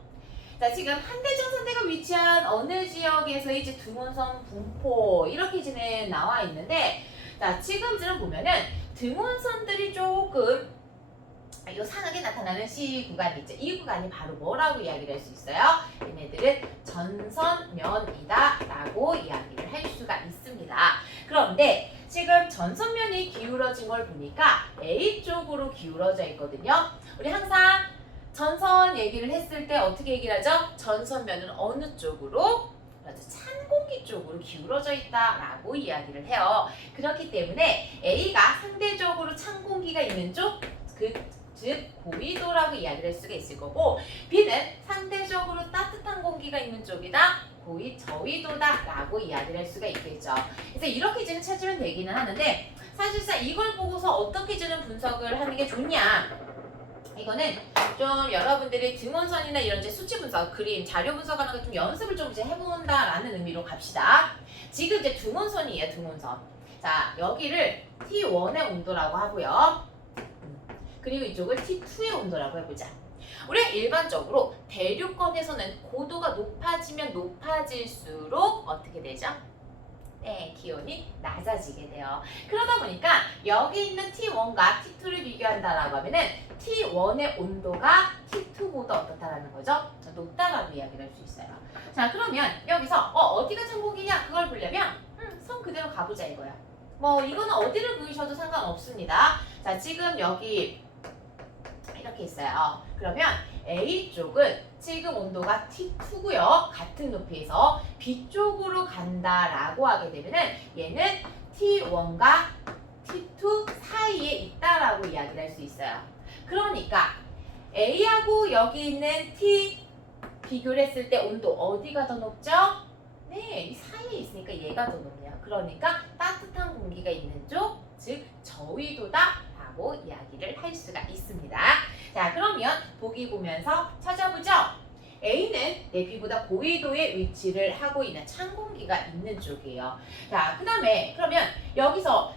자, 지금 한대전선대가 위치한 어느 지역에서 이제 등원선 분포 이렇게 지금 나와 있는데, 자, 지금 보면은 등원선들이 조금 이 상하게 나타나는 C 구간이 있죠. 이 구간이 바로 뭐라고 이야기를 할 수 있어요? 얘네들은 전선면이다 라고 이야기를 할 수가 있습니다. 그런데 지금 전선면이 기울어진 걸 보니까 A 쪽으로 기울어져 있거든요. 우리 항상 전선 얘기를 했을 때 어떻게 얘기를 하죠? 전선면은 어느 쪽으로? 맞아, 찬 공기 쪽으로 기울어져 있다라고 이야기를 해요. 그렇기 때문에 A가 상대적으로 찬 공기가 있는 쪽, 즉 고위도라고 이야기를 할 수가 있을 거고, B는 상대적으로 따뜻한 공기가 있는 쪽이다, 저위도다라고 이야기를 할 수가 있겠죠. 그래서 이렇게 지금 찾으면 되기는 하는데, 사실상 이걸 보고서 어떻게 지금 분석을 하는 게 좋냐? 이거는 좀 여러분들이 등원선이나 이런 이제 수치 분석, 그림, 자료 분석하는 거 좀 연습을 좀 이제 해본다라는 의미로 갑시다. 지금 이제 등원선이에요, 등원선. 자, 여기를 T1의 온도라고 하고요. 그리고 이쪽을 T2의 온도라고 해보자. 우리가 일반적으로 대륙권에서는 고도가 높아지면 높아질수록 어떻게 되죠? 네, 기온이 낮아지게 돼요. 그러다 보니까 여기 있는 T1과 T2를 비교한다라고 하면은 T1의 온도가 T2보다 어떻다라는 거죠? 높다라고 이야기를 할 수 있어요. 자, 그러면 여기서 어디가 찬공기냐 그걸 보려면 선 그대로 가보자 이거야. 뭐 이거는 어디를 그으셔도 상관없습니다. 자, 지금 여기 이렇게 있어요. 그러면 A쪽은 지금 온도가 T2고요. 같은 높이에서 B쪽으로 간다라고 하게 되면은 얘는 T1과 T2 사이에 있다라고 이야기를 할 수 있어요. 그러니까 A하고 여기 있는 T 비교를 했을 때 온도 어디가 더 높죠? 네, 이 사이에 있으니까 얘가 더 높네요. 그러니까 따뜻한 공기가 있는 쪽, 즉 저위도다 라고 이야기를 할 수가 있습니다. 자, 그러면 보기 보면서 찾아보죠. A는 내비보다 고위도에 위치를 하고 있는 찬 공기가 있는 쪽이에요. 자, 그 다음에 그러면 여기서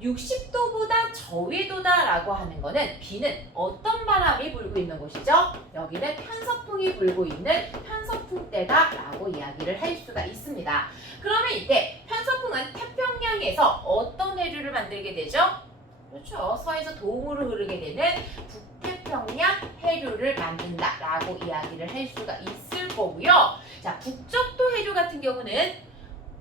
60도보다 저위도다라고 하는 거는 B는 어떤 바람이 불고 있는 곳이죠? 여기는 편서풍이 불고 있는 편서풍대다라고 이야기를 할 수가 있습니다. 그러면 이때 편서풍은 태평양에서 어떤 해류를 만들게 되죠? 그렇죠. 서에서 동으로 흐르게 되는 북태평양 해류를 만든다라고 이야기를 할 수가 있을 거고요. 자, 북적도 해류 같은 경우는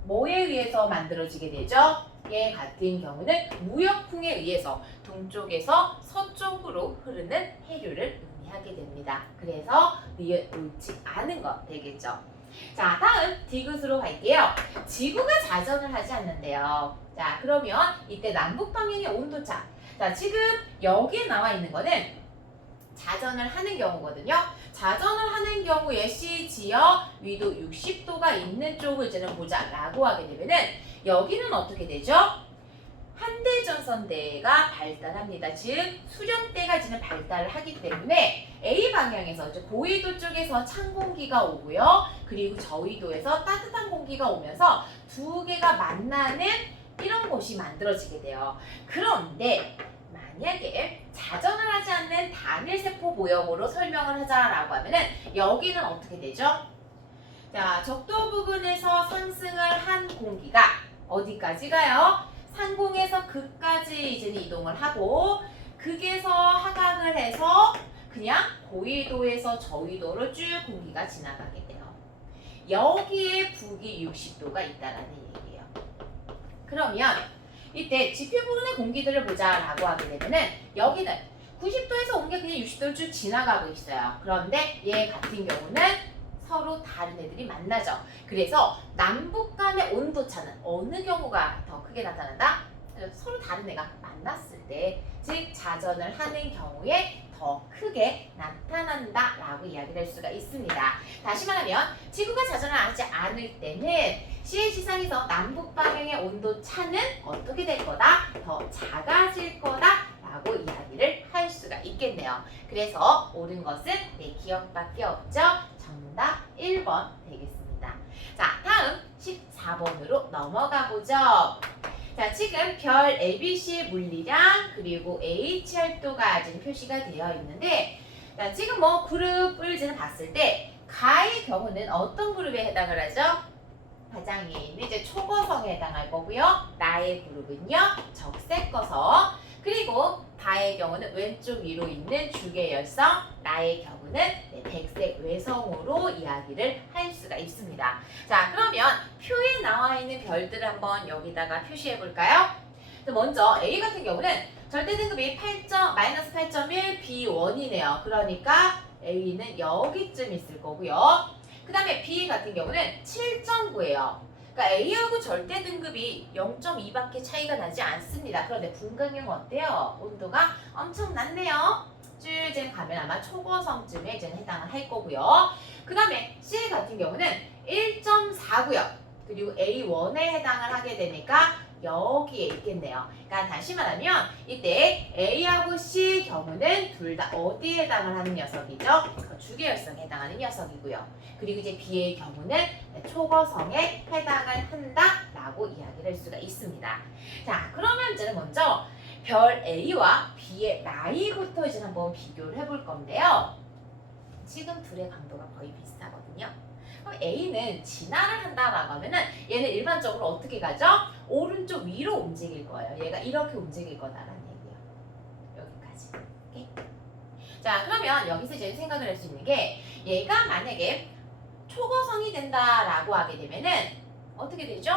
뭐에 의해서 만들어지게 되죠? 얘 같은 경우는 무역풍에 의해서 동쪽에서 서쪽으로 흐르는 해류를 의미하게 됩니다. 그래서 옳지 않은 거 되겠죠. 자, 다음 디귿으로 갈게요. 지구가 자전을 하지 않는데요. 자, 그러면 이때 남북 방향의 온도차. 자, 지금 여기에 나와 있는 거는 자전을 하는 경우거든요. 자전을 하는 경우에 C 지역 위도 60도가 있는 쪽을 이제는 보자라고 하게 되면은 여기는 어떻게 되죠? 한대전선대가 발달합니다. 즉 수렴대가 이제는 발달을 하기 때문에 A 방향에서 고위도 쪽에서 찬 공기가 오고요. 그리고 저위도에서 따뜻한 공기가 오면서 두 개가 만나는 이런 곳이 만들어지게 돼요. 그런데 만약에 자전을 하지 않는 단일세포 모형으로 설명을 하자라고 하면은 여기는 어떻게 되죠? 자, 적도 부근에서 상승을 한 공기가 어디까지 가요? 상공에서 극까지 이제 이동을 하고 극에서 하강을 해서 그냥 고위도에서 저위도로 쭉 공기가 지나가게 돼요. 여기에 북이 60도가 있다라는 얘기예요. 그러면 이때 지표 부분의 공기들을 보자라고 하게 되면은 여기는 90도에서 온 게 그냥 60도를 쭉 지나가고 있어요. 그런데 얘 같은 경우는 서로 다른 애들이 만나죠. 그래서 남북 간의 온도 차는 어느 경우가 더 크게 나타난다? 서로 다른 애가 만났을 때, 즉 자전을 하는 경우에 더 크게 나타난다라고 이야기를 할 수가 있습니다. 다시 말하면 지구가 자전을 하지 않을 때는 CLC상에서 남북 방향의 온도 차는 어떻게 될 거다? 더 작아질 거다라고 이야기를 할 수가 있겠네요. 그래서 옳은 것은 네 기억밖에 없죠. 정답 1번 되겠습니다. 자, 다음 14번으로 넘어가 보죠. 자, 지금 별 ABC의 물리량 그리고 H열도가 지금 표시가 되어 있는데, 자, 지금 뭐 그룹을 지금 봤을 때 가의 경우는 어떤 그룹에 해당을 하죠? 가장 위에 있는 이제 초거성에 해당할 거고요. 나의 그룹은요 적색거성, 그리고 다의 경우는 왼쪽 위로 있는 주계열성, 나의 경우는 백색 외성으로 이야기를 할 수가 있습니다. 자, 그러면 표에 나와 있는 별들을 한번 여기다가 표시해 볼까요? 먼저 A 같은 경우는 절대 등급이 마이너스 8.1, B1이네요. 그러니까 A는 여기쯤 있을 거고요. 그 다음에 B 같은 경우는 7.9예요. 그러니까 A하고 절대 등급이 0.2밖에 차이가 나지 않습니다. 그런데 분광형 어때요? 온도가 엄청 낮네요. 쭉 이제 가면 아마 초고성쯤에 이제 해당을 할 거고요. 그 다음에 C 같은 경우는 1.4고요. 그리고 A1에 해당을 하게 되니까 여기에 있겠네요. 그러니까 다시 말하면 이때 A하고 C의 경우는 둘 다 어디에 해당을 하는 녀석이죠? 주계열성에 해당하는 녀석이고요. 그리고 이제 B의 경우는 초거성에 해당을 한다라고 이야기를 할 수가 있습니다. 자, 그러면 이제 먼저 별 A와 B의 나이부터 이제 한번 비교를 해볼 건데요. 지금 둘의 강도가 거의 비슷하거든요. 그럼 A는 진화를 한다라고 하면은 얘는 일반적으로 어떻게 가죠? 오른쪽 위로 움직일 거예요. 얘가 이렇게 움직일 거다라는 얘기예요. 여기까지. 오케이? 자, 그러면 여기서 이제 생각을 할 수 있는 게, 얘가 만약에 초고성이 된다라고 하게 되면은 어떻게 되죠?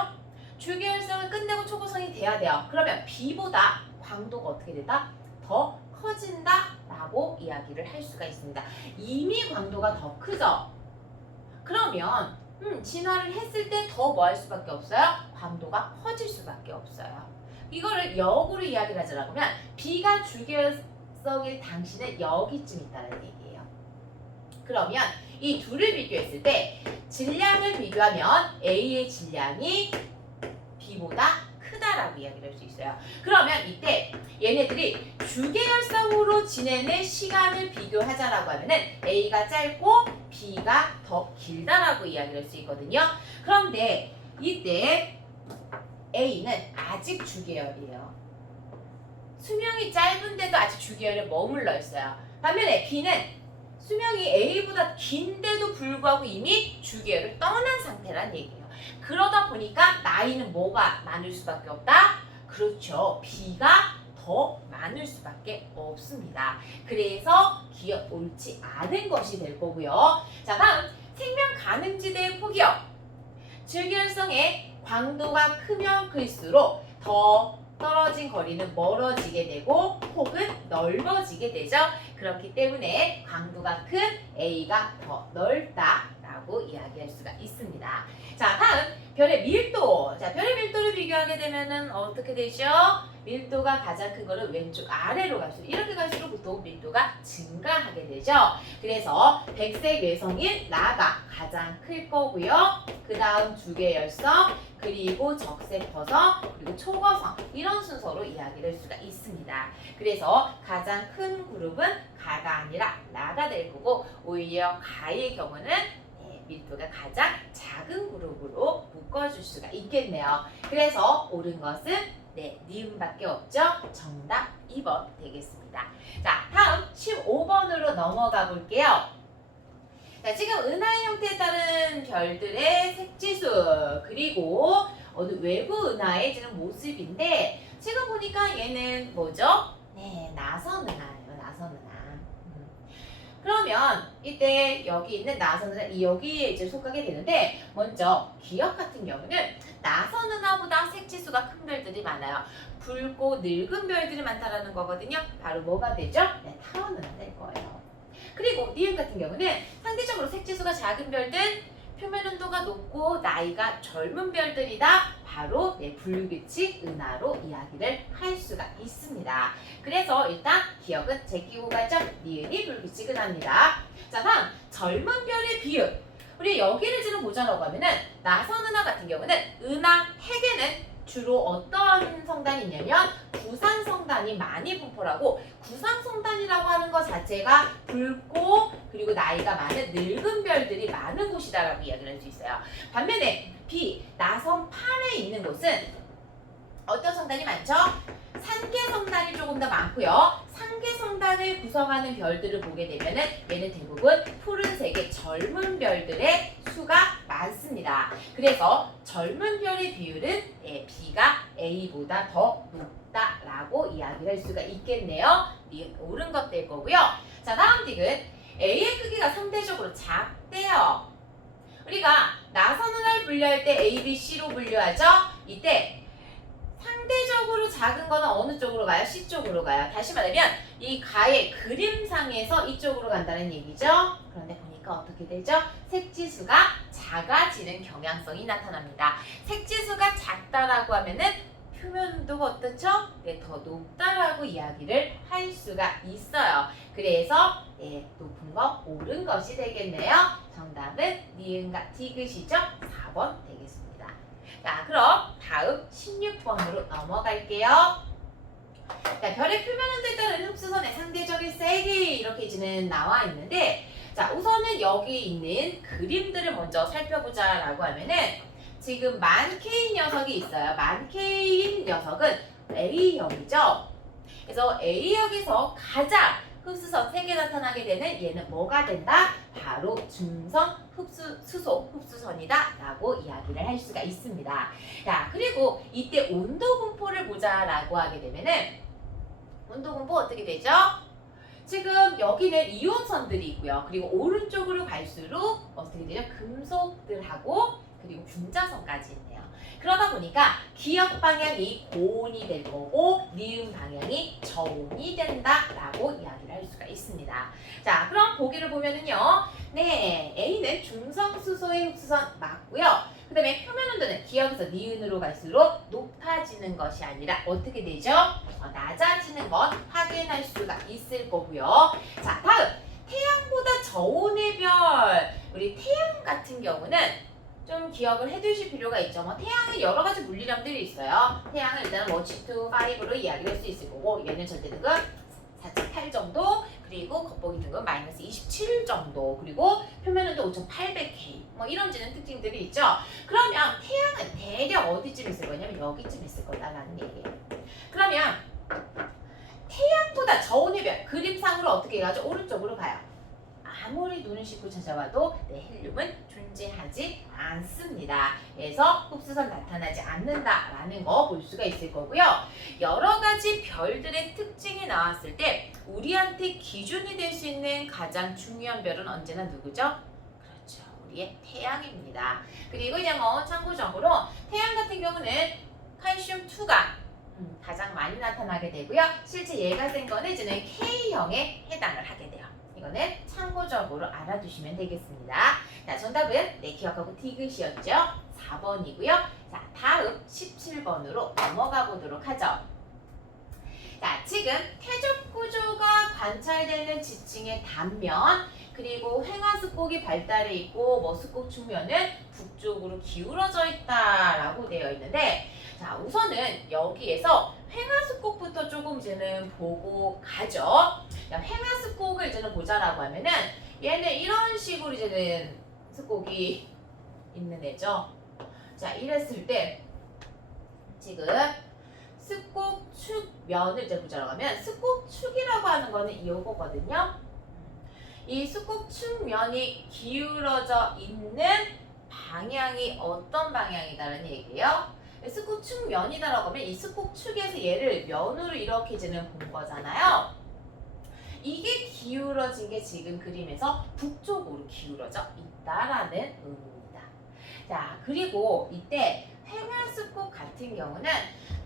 주계열성을 끝내고 초고성이 돼야 돼요. 그러면 B보다 광도가 어떻게 된다? 더 커진다라고 이야기를 할 수가 있습니다. 이미 광도가 더 크죠? 그러면 진화를 했을 때 더 뭐 할 수밖에 없어요? 광도가 커질 수밖에 없어요. 이거를 역으로 이야기를 하자라고 하면 B가 주계열성일 당시는 여기쯤 있다는 얘기예요. 그러면 이 둘을 비교했을 때 질량을 비교하면 A의 질량이 B보다 크다라고 이야기를 할 수 있어요. 그러면 이때 얘네들이 주계열성으로 지내는 시간을 비교하자라고 하면은 A가 짧고 B가 더 길다라고 이야기를 할 수 있거든요. 그런데 이때 A는 아직 주계열이에요. 수명이 짧은데도 아직 주계열에 머물러 있어요. 반면에 B는 수명이 A보다 긴데도 불구하고 이미 주계열을 떠난 상태란 얘기예요. 그러다 보니까 나이는 뭐가 많을 수밖에 없다? 그렇죠. B가 더 많을 수밖에 없습니다. 그래서 기억 옳지 않은 것이 될 거고요. 자, 다음 생명 가능지대의 폭이요. 주계열성의 광도가 크면 클수록 더 떨어진 거리는 멀어지게 되고 폭은 넓어지게 되죠. 그렇기 때문에 광도가 큰 A가 더 넓다라고 이야기할 수가 있습니다. 자, 다음 별의 밀도. 자, 별의 밀도를 비교하게 되면은 어떻게 되죠? 밀도가 가장 큰 거는 왼쪽 아래로 갈수록, 이렇게 갈수록 보통 밀도가 증가하게 되죠. 그래서 백색 외성인 나가 가장 클 거고요. 그 다음 주계열성, 그리고 적색 거성, 그리고 초거성, 이런 순서로 이야기를 할 수가 있습니다. 그래서 가장 큰 그룹은 가가 아니라 나가 될 거고, 오히려 가의 경우는 밀도가 가장 작은 그룹으로 묶어줄 수가 있겠네요. 그래서 옳은 것은 니은밖에 없죠. 정답 2번 되겠습니다. 자, 다음 15번으로 넘어가 볼게요. 자, 지금 은하의 형태에 따른 별들의 색지수, 그리고 어느 외부 은하의 지금 모습인데, 지금 보니까 얘는 뭐죠? 네, 나선 은하예요. 나선 은하. 그러면 이때 여기 있는 나선은 여기에 이제 속하게 되는데 먼저 기억 같은 경우는 나선 은하보다 색지수가 큰 별들이 많아요. 붉고 늙은 별들이 많다라는 거거든요. 바로 뭐가 되죠? 네, 타원 은하 될 거예요. 그리고 니은 같은 경우는 상대적으로 색지수가 작은 별들, 표면 온도가 높고 나이가 젊은 별들이다. 바로 불규칙 은하로 이야기를 할 수가 있습니다. 그래서 일단 기억은 제끼고 가죠. 니은이 불규칙 은하입니다. 자, 다음 젊은 별의 비율. 우리 여기를 지금 보자라고 하면은 나선 은하 같은 경우는 은하 핵에는 주로 어떤 성단이 있냐면 구상성단이 많이 분포하고, 구상성단이라고 하는 것 자체가 붉고 그리고 나이가 많은 늙은 별들이 많은 곳이다라고 이야기를 할 수 있어요. 반면에 나선 8에 있는 곳은 어떤 성단이 많죠? 산계성단이 조금 더 많고요. 산계성단을 구성하는 별들을 보게 되면은 얘는 대부분 푸른색의 젊은 별들의 수가 많습니다. 그래서 젊은 별의 비율은 B가 A보다 더 높다라고 이야기를 할 수가 있겠네요. 옳은 것 될 거고요. 자, 다음 틱은 A의 크기가 상대적으로 작대요. 우리가 나선 은하를 분류할 때 A, B, C로 분류하죠. 이때 상대적으로 작은 거는 어느 쪽으로 가요? C 쪽으로 가요. 다시 말하면 이 가의 그림상에서 이쪽으로 간다는 얘기죠. 그런데 보니까 어떻게 되죠? 색지수가 작아지는 경향성이 나타납니다. 색지수가 작다라고 하면은 표면도가 어떻죠? 네, 더 높다라고 이야기를 할 수가 있어요. 그래서 높은 거 옳은 것이 되겠네요. 정답은 니은과 디귿이죠. 4번 되겠습니다. 자, 그럼 다음 16번으로 넘어갈게요. 자, 별의 표면 온도에 따른 흡수선의 상대적인 세기 이렇게 이제는 나와 있는데, 자, 우선은 여기 있는 그림들을 먼저 살펴보자라고 하면은 지금 만K인 녀석이 있어요. 만K인 녀석은 A형이죠. 그래서 A형에서 가장 흡수선 색이 나타나게 되는 얘는 뭐가 된다? 바로 중성 수소 흡수선이다 라고 이야기를 할 수가 있습니다. 자, 그리고 이때 온도 분포를 보자라고 하게 되면은 온도 분포 어떻게 되죠? 지금 여기는 이온선들이 있고요. 그리고 오른쪽으로 갈수록 어떻게 되죠? 금속들하고 그리고 분자선까지 있네요. 그러다 보니까 기억 방향이 고온이 될 거고 니은 방향이 저온이 된다라고 이야기를 할 수가 있습니다. 자, 그럼 보기를 보면은요. 네, A는 중성수소의 흡수선 맞고요. 그 다음에 표면 온도는 기억에서 니은으로 갈수록 높아지는 것이 아니라 어떻게 되죠? 낮아지는 것 확인할 수가 있을 거고요. 자, 다음 태양보다 저온의 별. 우리 태양 같은 경우는 좀 기억을 해두실 필요가 있죠. 태양에 여러 가지 물리량들이 있어요. 태양은 일단 뭐 G2, 5로 이야기할 수 있을 거고, 얘는 절대 등급 4.8 정도, 그리고 겉보기 등급 마이너스 27 정도, 그리고 표면온도 5,800K 뭐 이런 특징들이 있죠. 그러면 태양은 대략 어디쯤 있을 거냐면 여기쯤 있을 거다라는 얘기예요. 그러면 태양보다 저온의 별 그림상으로 어떻게 가죠? 오른쪽으로 가요. 아무리 눈을 씻고 찾아와도 헬륨은 존재하지 않습니다. 그래서 흡수선 나타나지 않는다라는 거 볼 수가 있을 거고요. 여러 가지 별들의 특징이 나왔을 때 우리한테 기준이 될 수 있는 가장 중요한 별은 언제나 누구죠? 그렇죠. 우리의 태양입니다. 그리고 이제 참고적으로 태양 같은 경우는 칼슘2가 가장 많이 나타나게 되고요. 실제 얘가 된 거는 이제는 K형에 해당을 하게 돼요. 이거는 참고적으로 알아두시면 되겠습니다. 자, 정답은 기억하고 디귿이었죠. 4번이고요. 자, 다음 17번으로 넘어가 보도록 하죠. 자, 지금 퇴적 구조가 관찰되는 지층의 단면, 그리고 횡하습곡이 발달해 있고 습곡 측면은 북쪽으로 기울어져 있다라고 되어 있는데, 자, 우선은 여기에서 횡하습곡부터 조금 이제는 보고 가죠. 횡하습곡을 이제는 보자라고 하면은 얘는 이런 식으로 이제는 습곡이 있는 애죠. 자, 이랬을 때 지금 습곡축 면을 이제 보자라고 하면 습곡축이라고 하는 거는 이거거든요. 이 습곡축 면이 기울어져 있는 방향이 어떤 방향이다라는 얘기예요. 습곡축 면이다라고 하면 이 습곡축에서 얘를 면으로 이렇게 이제는 본 거잖아요. 이게 기울어진 게 지금 그림에서 북쪽으로 기울어져 있다라는 의미입니다. 자, 그리고 이때 횡하수꽃 같은 경우는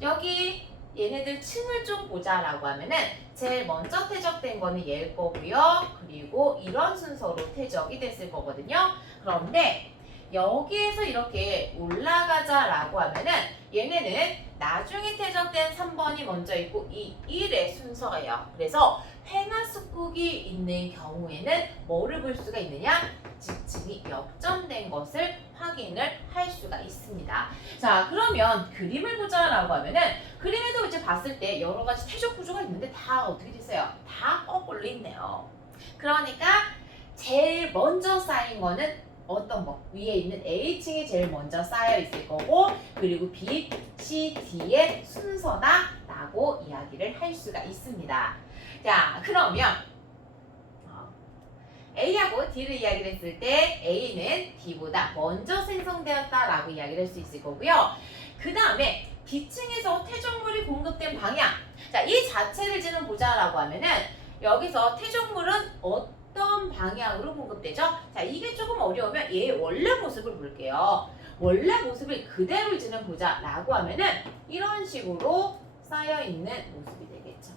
여기 얘네들 층을 좀 보자라고 하면은 제일 먼저 퇴적된 거는 얘일 거고요. 그리고 이런 순서로 퇴적이 됐을 거거든요. 그런데 여기에서 이렇게 올라가자라고 하면은 얘네는 나중에 퇴적된 3번이 먼저 있고 이 1의 순서예요. 그래서 횡하수국이 있는 경우에는 뭐를 볼 수가 있느냐? 지층이 역전된 것을 확인을 할 수가 있습니다. 자, 그러면 그림을 보자라고 하면은 그림에도 이제 봤을 때 여러 가지 퇴적 구조가 있는데 다 어떻게 됐어요? 다 거꾸로 있네요. 그러니까 제일 먼저 쌓인 거는 어떤 거? 위에 있는 A층이 제일 먼저 쌓여 있을 거고 그리고 B, C, D의 순서다라고 이야기를 할 수가 있습니다. 자, 그러면 A하고 D를 이야기를 했을 때 A는 D보다 먼저 생성되었다라고 이야기를 할 수 있을 거고요. 그 다음에 D층에서 퇴적물이 공급된 방향. 자, 이 자체를 지금 보자라고 하면은 여기서 퇴적물은 어떤 방향으로 공급되죠? 자, 이게 조금 어려우면 얘의 원래 모습을 볼게요. 원래 모습을 그대로 지금 보자라고 하면은 이런 식으로 쌓여있는 모습이 되겠죠.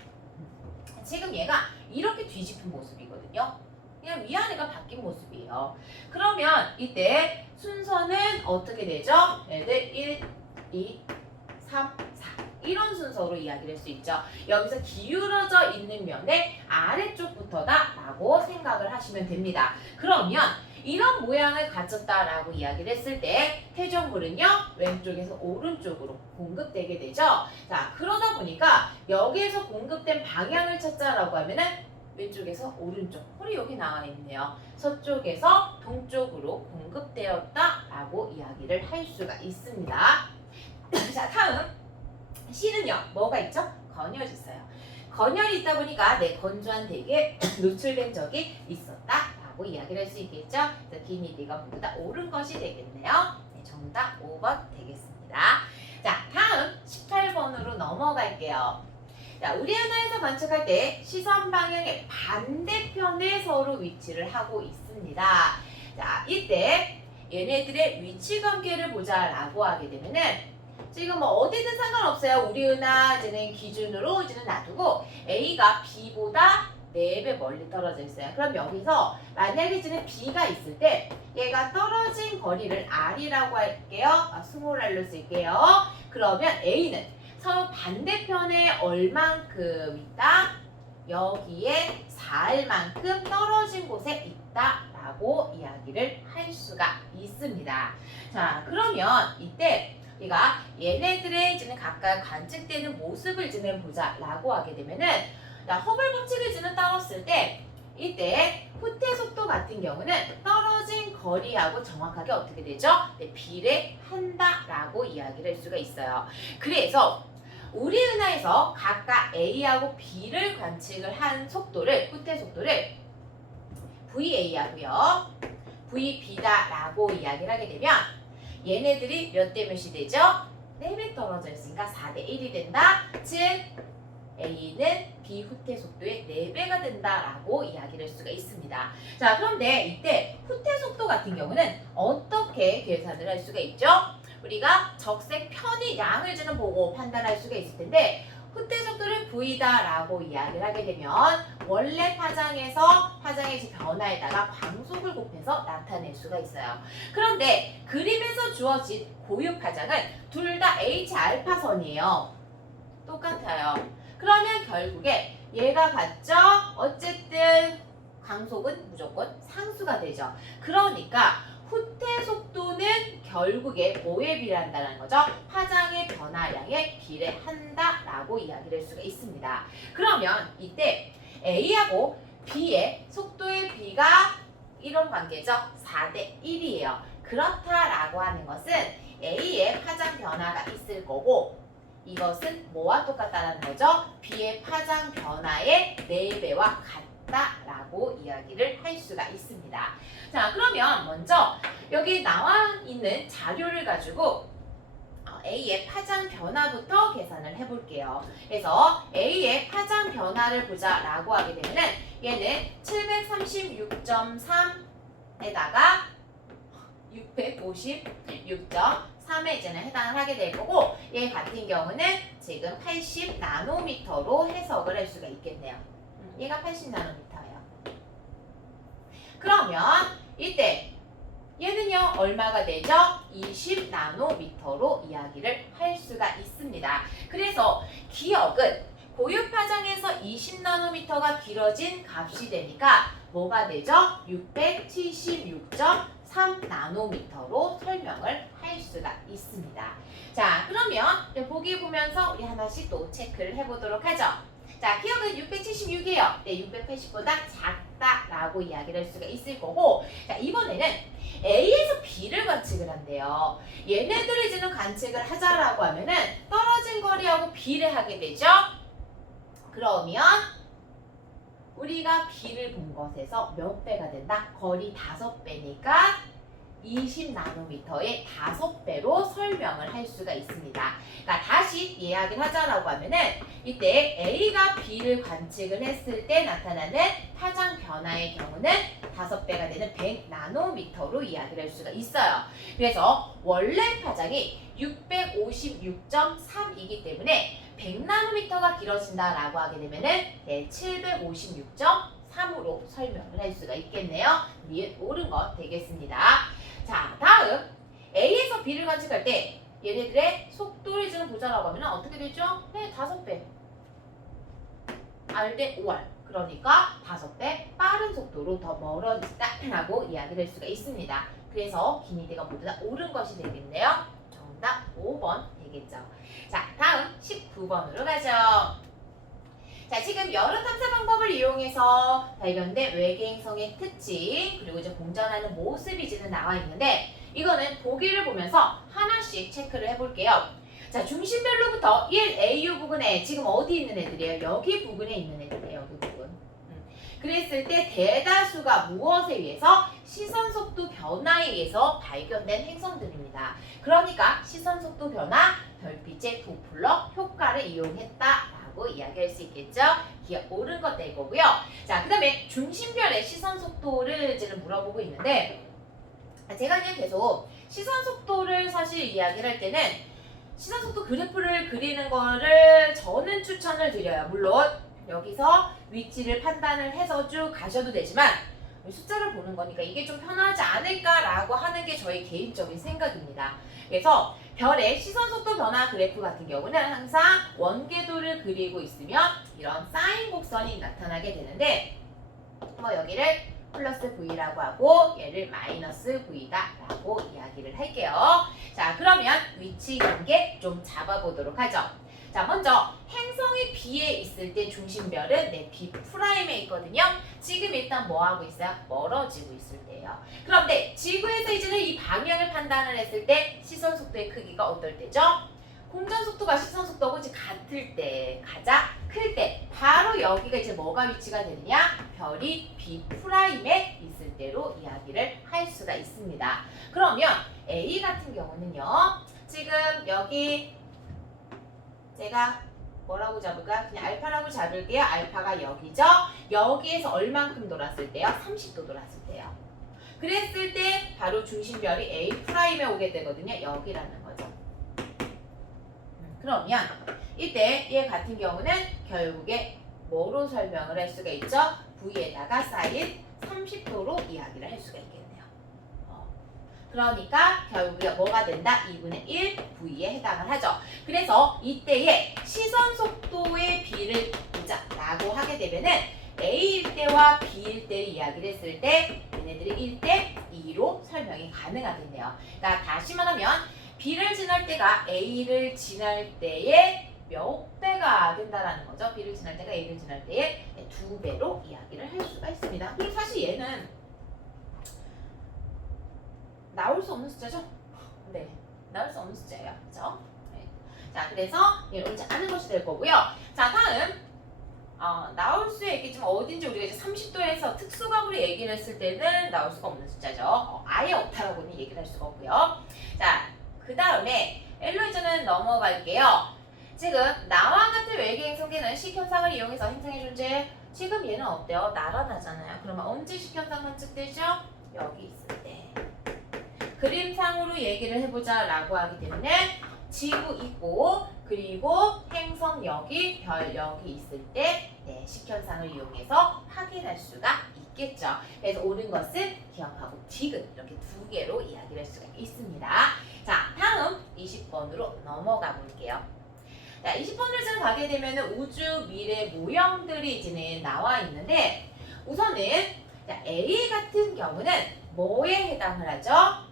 지금 얘가 이렇게 뒤집힌 모습이거든요. 그냥 위아래가 바뀐 모습이에요. 그러면 이때 순서는 어떻게 되죠? 얘들 1, 2, 3, 4 이런 순서로 이야기를 할 수 있죠. 여기서 기울어져 있는 면의 아래쪽부터다 라고 생각을 하시면 됩니다. 그러면 이런 모양을 가졌다라고 이야기를 했을 때 퇴적물은요 왼쪽에서 오른쪽으로 공급되게 되죠. 자, 그러다 보니까 여기에서 공급된 방향을 찾자라고 하면은 왼쪽에서 오른쪽, 홀이 여기 나와 있네요. 서쪽에서 동쪽으로 공급되었다라고 이야기를 할 수가 있습니다. 자, 다음 C는요 뭐가 있죠? 건열이 있어요. 건열이 있다 보니까 내 건조한 덱에 노출된 적이 있었다라고 이야기를 할 수 있겠죠. 그래서 D니 D가 모두 다 옳은 것이 되겠네요. 네, 정답 5번 되겠습니다. 자, 다음 18번으로 넘어갈게요. 자, 우리 하나에서 관측할 때 시선 방향의 반대편에 서로 위치를 하고 있습니다. 자, 이때 얘네들의 위치 관계를 보자라고 하게 되면은 지금 뭐 어디든 상관없어요. 우리 은하제는 기준으로 이제는 놔두고 A가 B보다 4배 멀리 떨어져 있어요. 그럼 여기서 만약에 이제는 B가 있을 때 얘가 떨어진 거리를 R이라고 할게요. 스몰 R로 쓸게요. 그러면 A는 서로 반대편에 얼만큼 있다? 여기에 4R만큼 떨어진 곳에 있다라고 이야기를 할 수가 있습니다. 자, 그러면 이때 우리가 얘네들의 이제는 각각 관측되는 모습을 지금 보자라고 하게 되면은 허블 법칙을 지금 따랐을 때 이때 후퇴 속도 같은 경우는 떨어진 거리하고 정확하게 어떻게 되죠? 네, 비례한다라고 이야기를 할 수가 있어요. 그래서 우리 은하에서 각각 A하고 B를 관측을 한 속도를 후퇴 속도를 VA하고요, VB다라고 이야기를 하게 되면 얘네들이 몇 대 몇이 되죠? 4배 떨어져 있으니까 4대 1이 된다. 즉 A는 B 후퇴 속도의 4배가 된다라고 이야기를 할 수가 있습니다. 자, 그런데 이때 후퇴 속도 같은 경우는 어떻게 계산을 할 수가 있죠? 우리가 적색 편의 양을 지금 보고 판단할 수가 있을 텐데 후퇴 속도를 V다라고 이야기를 하게 되면 원래 파장에서 파장의 변화에다가 광속을 곱해서 나타낼 수가 있어요. 그런데 그림에서 주어진 고유 파장은 둘 다 H알파선이에요. 똑같아요. 그러면 결국에 얘가 같죠? 어쨌든 광속은 무조건 상수가 되죠. 그러니까 후퇴 속도는 결국에 뭐에 비례한다는 거죠? 파장의 변화량에 비례한다라고 이야기를 할 수가 있습니다. 그러면 이때 A하고 B의 속도의 비가 이런 관계죠? 4대 1이에요. 그렇다라고 하는 것은 A의 파장 변화가 있을 거고 이것은 뭐와 똑같다는 거죠? B의 파장 변화의 4배와 같다라고 이야기를 할 수가 있습니다. 자, 그러면 먼저 여기 나와 있는 자료를 가지고 A의 파장 변화부터 계산을 해볼게요. 그래서 A의 파장 변화를 보자라고 하게 되면은 얘는 736.3에다가 656.3에 이제는 해당을 하게 될 거고, 얘 같은 경우는 지금 80 나노미터로 해석을 할 수가 있겠네요. 얘가 80 나노미터예요. 그러면 이때 얘는요 얼마가 되죠? 20 나노미터로 이야기를 할 수가 있습니다. 그래서 기억은 고유 파장에서 20 나노미터가 길어진 값이 되니까 뭐가 되죠? 676.3 나노미터로 설명을 할 수가 있습니다. 자, 그러면 보기 보면서 우리 하나씩 또 체크를 해보도록 하죠. 자, 기억은 676이에요. 네, 680보다 작다라고 이야기를 할 수가 있을 거고, 자, 이번에는 A에서 B를 관측을 한대요. 얘네들을 이제는 관측을 하자라고 하면은 떨어진 거리하고 비례하게 되죠. 그러면 우리가 B를 본 것에서 몇 배가 된다? 거리 5배니까 20 나노미터의 5배로 설명을 할 수가 있습니다. 그러니까 다시 이야기를 하자라고 하면은 이때 A가 B를 관측을 했을 때 나타나는 파장 변화의 경우는 5배가 되는 100 나노미터로 이야기를 할 수가 있어요. 그래서 원래 파장이 656.3이기 때문에 100 나노미터가 길어진다라고 하게 되면은 756.3으로 설명을 할 수가 있겠네요. 니은 옳은 것 되겠습니다. 자, 다음 A에서 B를 관측할 때 얘네들의 속도를 지금 보자라고 하면 어떻게 되죠? 네, 5배. R 대 5R. 그러니까 5배 빠른 속도로 더 멀어진다라고 이야기를 할 수가 있습니다. 그래서 기니드가 모두 다 옳은 것이 되겠네요. 정답 5번 되겠죠. 자, 다음 19번으로 가죠. 자, 지금 여러 탐사 방법을 이용해서 발견된 외계행성의 특징, 그리고 이제 공전하는 모습이 이제는 나와 있는데, 이거는 보기를 보면서 하나씩 체크를 해볼게요. 자, 중심별로부터 1AU 부근에 지금 어디 있는 애들이에요? 여기 부근에 있는 애들이에요. 여기 부근. 그랬을 때 대다수가 무엇에 의해서? 시선 속도 변화에 의해서 발견된 행성들입니다. 그러니까 시선 속도 변화, 별빛의 도플러 효과를 이용했다. 이야기할 수 있겠죠? 기억 옳은 것 될 거고요. 자, 그 다음에 중심별의 시선 속도를 이제는 물어보고 있는데, 제가 그냥 계속 시선 속도를 사실 이야기를 할 때는 시선 속도 그래프를 그리는 거를 저는 추천을 드려요. 물론 여기서 위치를 판단을 해서 쭉 가셔도 되지만 숫자를 보는 거니까 이게 좀 편하지 않을까라고 하는 게 저의 개인적인 생각입니다. 그래서 별의 시선 속도 변화 그래프 같은 경우는 항상 원궤도를 그리고 있으면 이런 사인 곡선이 나타나게 되는데, 여기를 플러스 V라고 하고 얘를 마이너스 V다 라고 이야기를 할게요. 자, 그러면 위치 관계 좀 잡아보도록 하죠. 자, 먼저 행성이 B에 있을 때 중심별은 B 프라임에 있거든요. 지금 일단 뭐 하고 있어요? 멀어지고 있을 때예요. 그런데 지구에서 이제는 이 방향을 판단을 했을 때 시선 속도의 크기가 어떨 때죠? 공전 속도가 시선 속도하고 같을 때, 가장 클 때, 바로 여기가 이제 뭐가 위치가 되느냐? 별이 B 프라임에 있을 때로 이야기를 할 수가 있습니다. 그러면 A 같은 경우는요, 지금 여기 제가 뭐라고 잡을까? 그냥 알파라고 잡을게요. 알파가 여기죠? 여기에서 얼만큼 돌았을 때요? 30도 돌았을 때요. 그랬을 때 바로 중심별이 A 프라임에 오게 되거든요. 여기라는 거죠. 그러면 이때 얘 같은 경우는 결국에 뭐로 설명을 할 수가 있죠? V에다가 사인 30도로 이야기를 할 수가 있겠네요. 그러니까 결국에 뭐가 된다? 2분의 1 V에 해당을 하죠. 그래서 이때의 시선 속도의 B를 보자라고 하게 되면은 A일 때와 B일 때를 이야기를 했을 때 얘네들이 1대 2로 설명이 가능하겠네요. 그러니까 다시 말하면 B를 지날 때가 A를 지날 때의 몇 배가 된다라는 거죠. B를 지날 때가 A를 지날 때의 2배로 이야기를 할 수가 있습니다. 그리고 사실 얘는 나올 수 없는 숫자죠? 네, 나올 수 없는 숫자예요. 그렇죠? 네. 자, 그래서 이걸 옳지 않은 것이 될 거고요. 자, 다음 나올 수 있겠지만 어딘지 우리가 이제 30도에서 특수각으로 얘기를 했을 때는 나올 수가 없는 숫자죠. 아예 없다라고는 얘기를 할 수가 없고요. 자, 그 다음에 L로 이제는 넘어갈게요. 지금 나와 같은 외계행 성계는 식현상을 이용해서 행성의 존재. 지금 얘는 어때요? 나란하잖아요. 그러면 언제 식현상 관측되죠? 여기 있을 때. 그림상으로 얘기를 해보자 라고 하기 때문에 지구 있고 그리고 행성 여기 별 여기 있을 때 식현상을 이용해서 확인할 수가 있겠죠. 그래서 옳은 것은 기억하고 디귿 이렇게 두 개로 이야기를 할 수가 있습니다. 자, 다음 20번으로 넘어가 볼게요. 자, 20번을 좀 가게 되면 우주 미래 모형들이 이제 나와 있는데 우선은 자, A 같은 경우는 뭐에 해당을 하죠?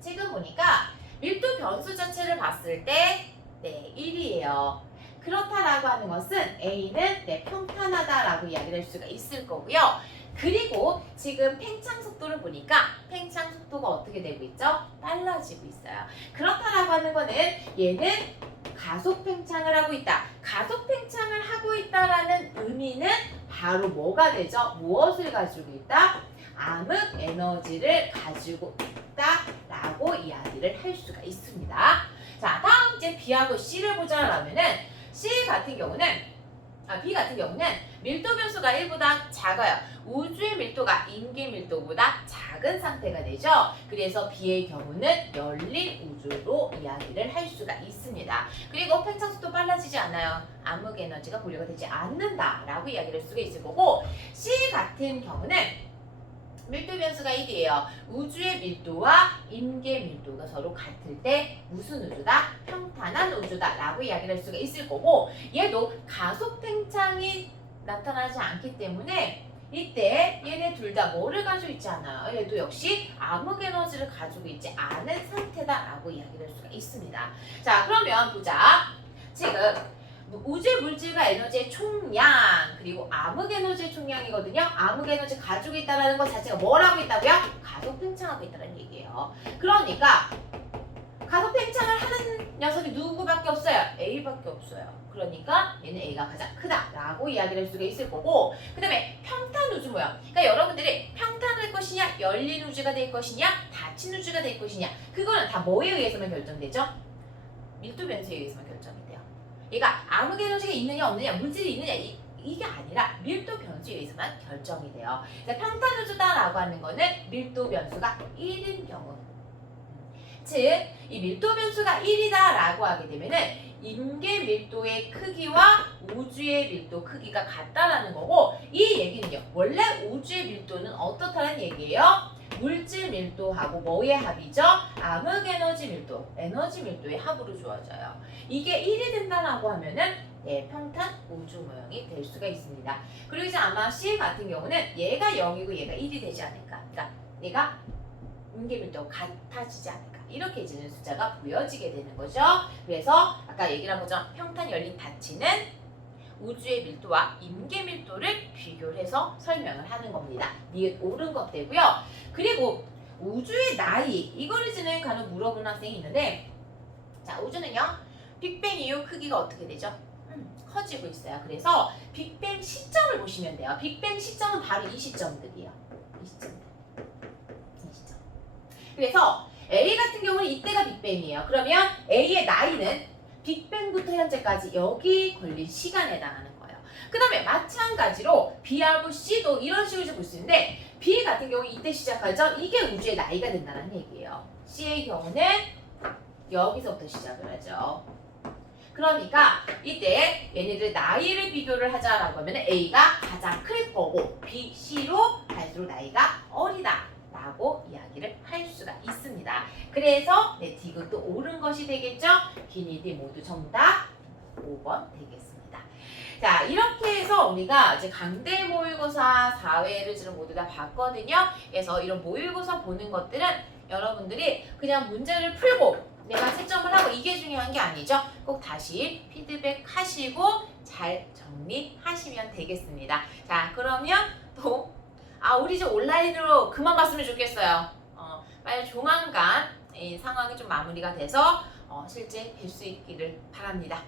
지금 보니까 밀도 변수 자체를 봤을 때 1이에요. 그렇다라고 하는 것은 A는 평탄하다라고 이야기를 할 수가 있을 거고요. 그리고 지금 팽창 속도를 보니까 팽창 속도가 어떻게 되고 있죠? 빨라지고 있어요. 그렇다라고 하는 거는 얘는 가속 팽창을 하고 있다. 가속 팽창을 하고 있다라는 의미는 바로 뭐가 되죠? 무엇을 가지고 있다? 암흑 에너지를 가지고 있다라고 이야기를 할 수가 있습니다. 자, 다음 이제 B하고 C를 보자라면은 B 같은 경우는 밀도 변수가 1보다 작아요. 우주의 밀도가 인계 밀도보다 작은 상태가 되죠. 그래서 B의 경우는 열린 우주로 이야기를 할 수가 있습니다. 그리고 팽창 속도 빨라지지 않아요. 암흑 에너지가 보류가 되지 않는다라고 이야기를 할 수가 있을 거고 C 같은 경우는 밀도 변수가 1이에요. 우주의 밀도와 인계 밀도가 서로 같을 때 무슨 우주다? 평탄한 우주다 라고 이야기를 할 수가 있을 거고 얘도 가속 팽창이 나타나지 않기 때문에 이때 얘네 둘 다 뭐를 가지고 있지 않아요. 얘도 역시 암흑 에너지를 가지고 있지 않은 상태다 라고 이야기를 할 수가 있습니다. 자, 그러면 보자. 지금 우주의 물질과 에너지의 총량 그리고 암흑 에너지의 총량이거든요. 암흑 에너지 가지고 있다는 것 자체가 뭘 하고 있다고요? 가속 팽창하고 있다는 얘기예요. 그러니까 가속 팽창을 하는 녀석이 누구밖에 없어요? A밖에 없어요. 그러니까 얘는 A가 가장 크다라고 이야기를 할 수가 있을 거고 그 다음에 평탄 우주 모형. 그러니까 여러분들이 평탄할 것이냐 열린 우주가 될 것이냐 닫힌 우주가 될 것이냐 그거는 다 뭐에 의해서만 결정되죠? 밀도 변수에 의해서만 결정이 돼요. 얘가 암흑 에너지가 있느냐 없느냐 물질이 있느냐 이게 아니라 밀도 변수에 의해서만 결정이 돼요. 그러니까 평탄 우주다라고 하는 거는 밀도 변수가 1인 경우 즉 이 밀도 변수가 1이다라고 하게 되면은 인계 밀도의 크기와 우주의 밀도 크기가 같다라는 거고 이 얘기는요. 원래 우주의 밀도는 어떻다는 얘기예요? 물질 밀도하고 뭐의 합이죠? 암흑 에너지 밀도, 에너지 밀도의 합으로 주어져요. 이게 1이 된다라고 하면은 평탄 우주 모형이 될 수가 있습니다. 그리고 이제 아마 C 같은 경우는 얘가 0이고 얘가 1이 되지 않을까. 그러니까 얘가 인계 밀도가 같아지지 않을까. 이렇게 이제는 숫자가 보여지게 되는 거죠. 그래서 아까 얘기를 한 것처럼 평탄 열린 닫히는 우주의 밀도와 인계 밀도를 비교를 해서 설명을 하는 겁니다. 니은 옳은 것 되고요. 그리고 우주의 나이 이거를 지는 간혹 물어보는 학생이 있는데 자 우주는요 빅뱅 이후 크기가 어떻게 되죠? 커지고 있어요. 그래서 빅뱅 시점을 보시면 돼요. 빅뱅 시점은 바로 이 시점들이에요. 이 시점들. 이 시점. 그래서 A 같은 경우는 이때가 빅뱅이에요. 그러면 A의 나이는 빅뱅부터 현재까지 여기 걸린 시간에 해당하는 거예요. 그 다음에 마찬가지로 B하고 C도 이런 식으로 볼 수 있는데 B 같은 경우 이때 시작하죠. 이게 우주의 나이가 된다는 얘기예요. C의 경우는 여기서부터 시작을 하죠. 그러니까 이때 얘네들 나이를 비교를 하자라고 하면 A가 가장 클 거고 B, C로 갈수록 나이가 어리다 라고 이야기를 할 수가 있습니다. 그래서 디귿도 옳은 것이 되겠죠. 기니디 모두 전부 다 5번 되겠습니다. 자 이렇게 해서 우리가 이제 강대 모의고사 4회를 지금 모두 다 봤거든요. 그래서 이런 모의고사 보는 것들은 여러분들이 그냥 문제를 풀고 내가 채점을 하고 이게 중요한 게 아니죠. 꼭 다시 피드백 하시고 잘 정리하시면 되겠습니다. 자 그러면 또 우리 이제 온라인으로 그만 봤으면 좋겠어요. 빨리 조만간 이 상황이 좀 마무리가 돼서 실제 뵐 수 있기를 바랍니다.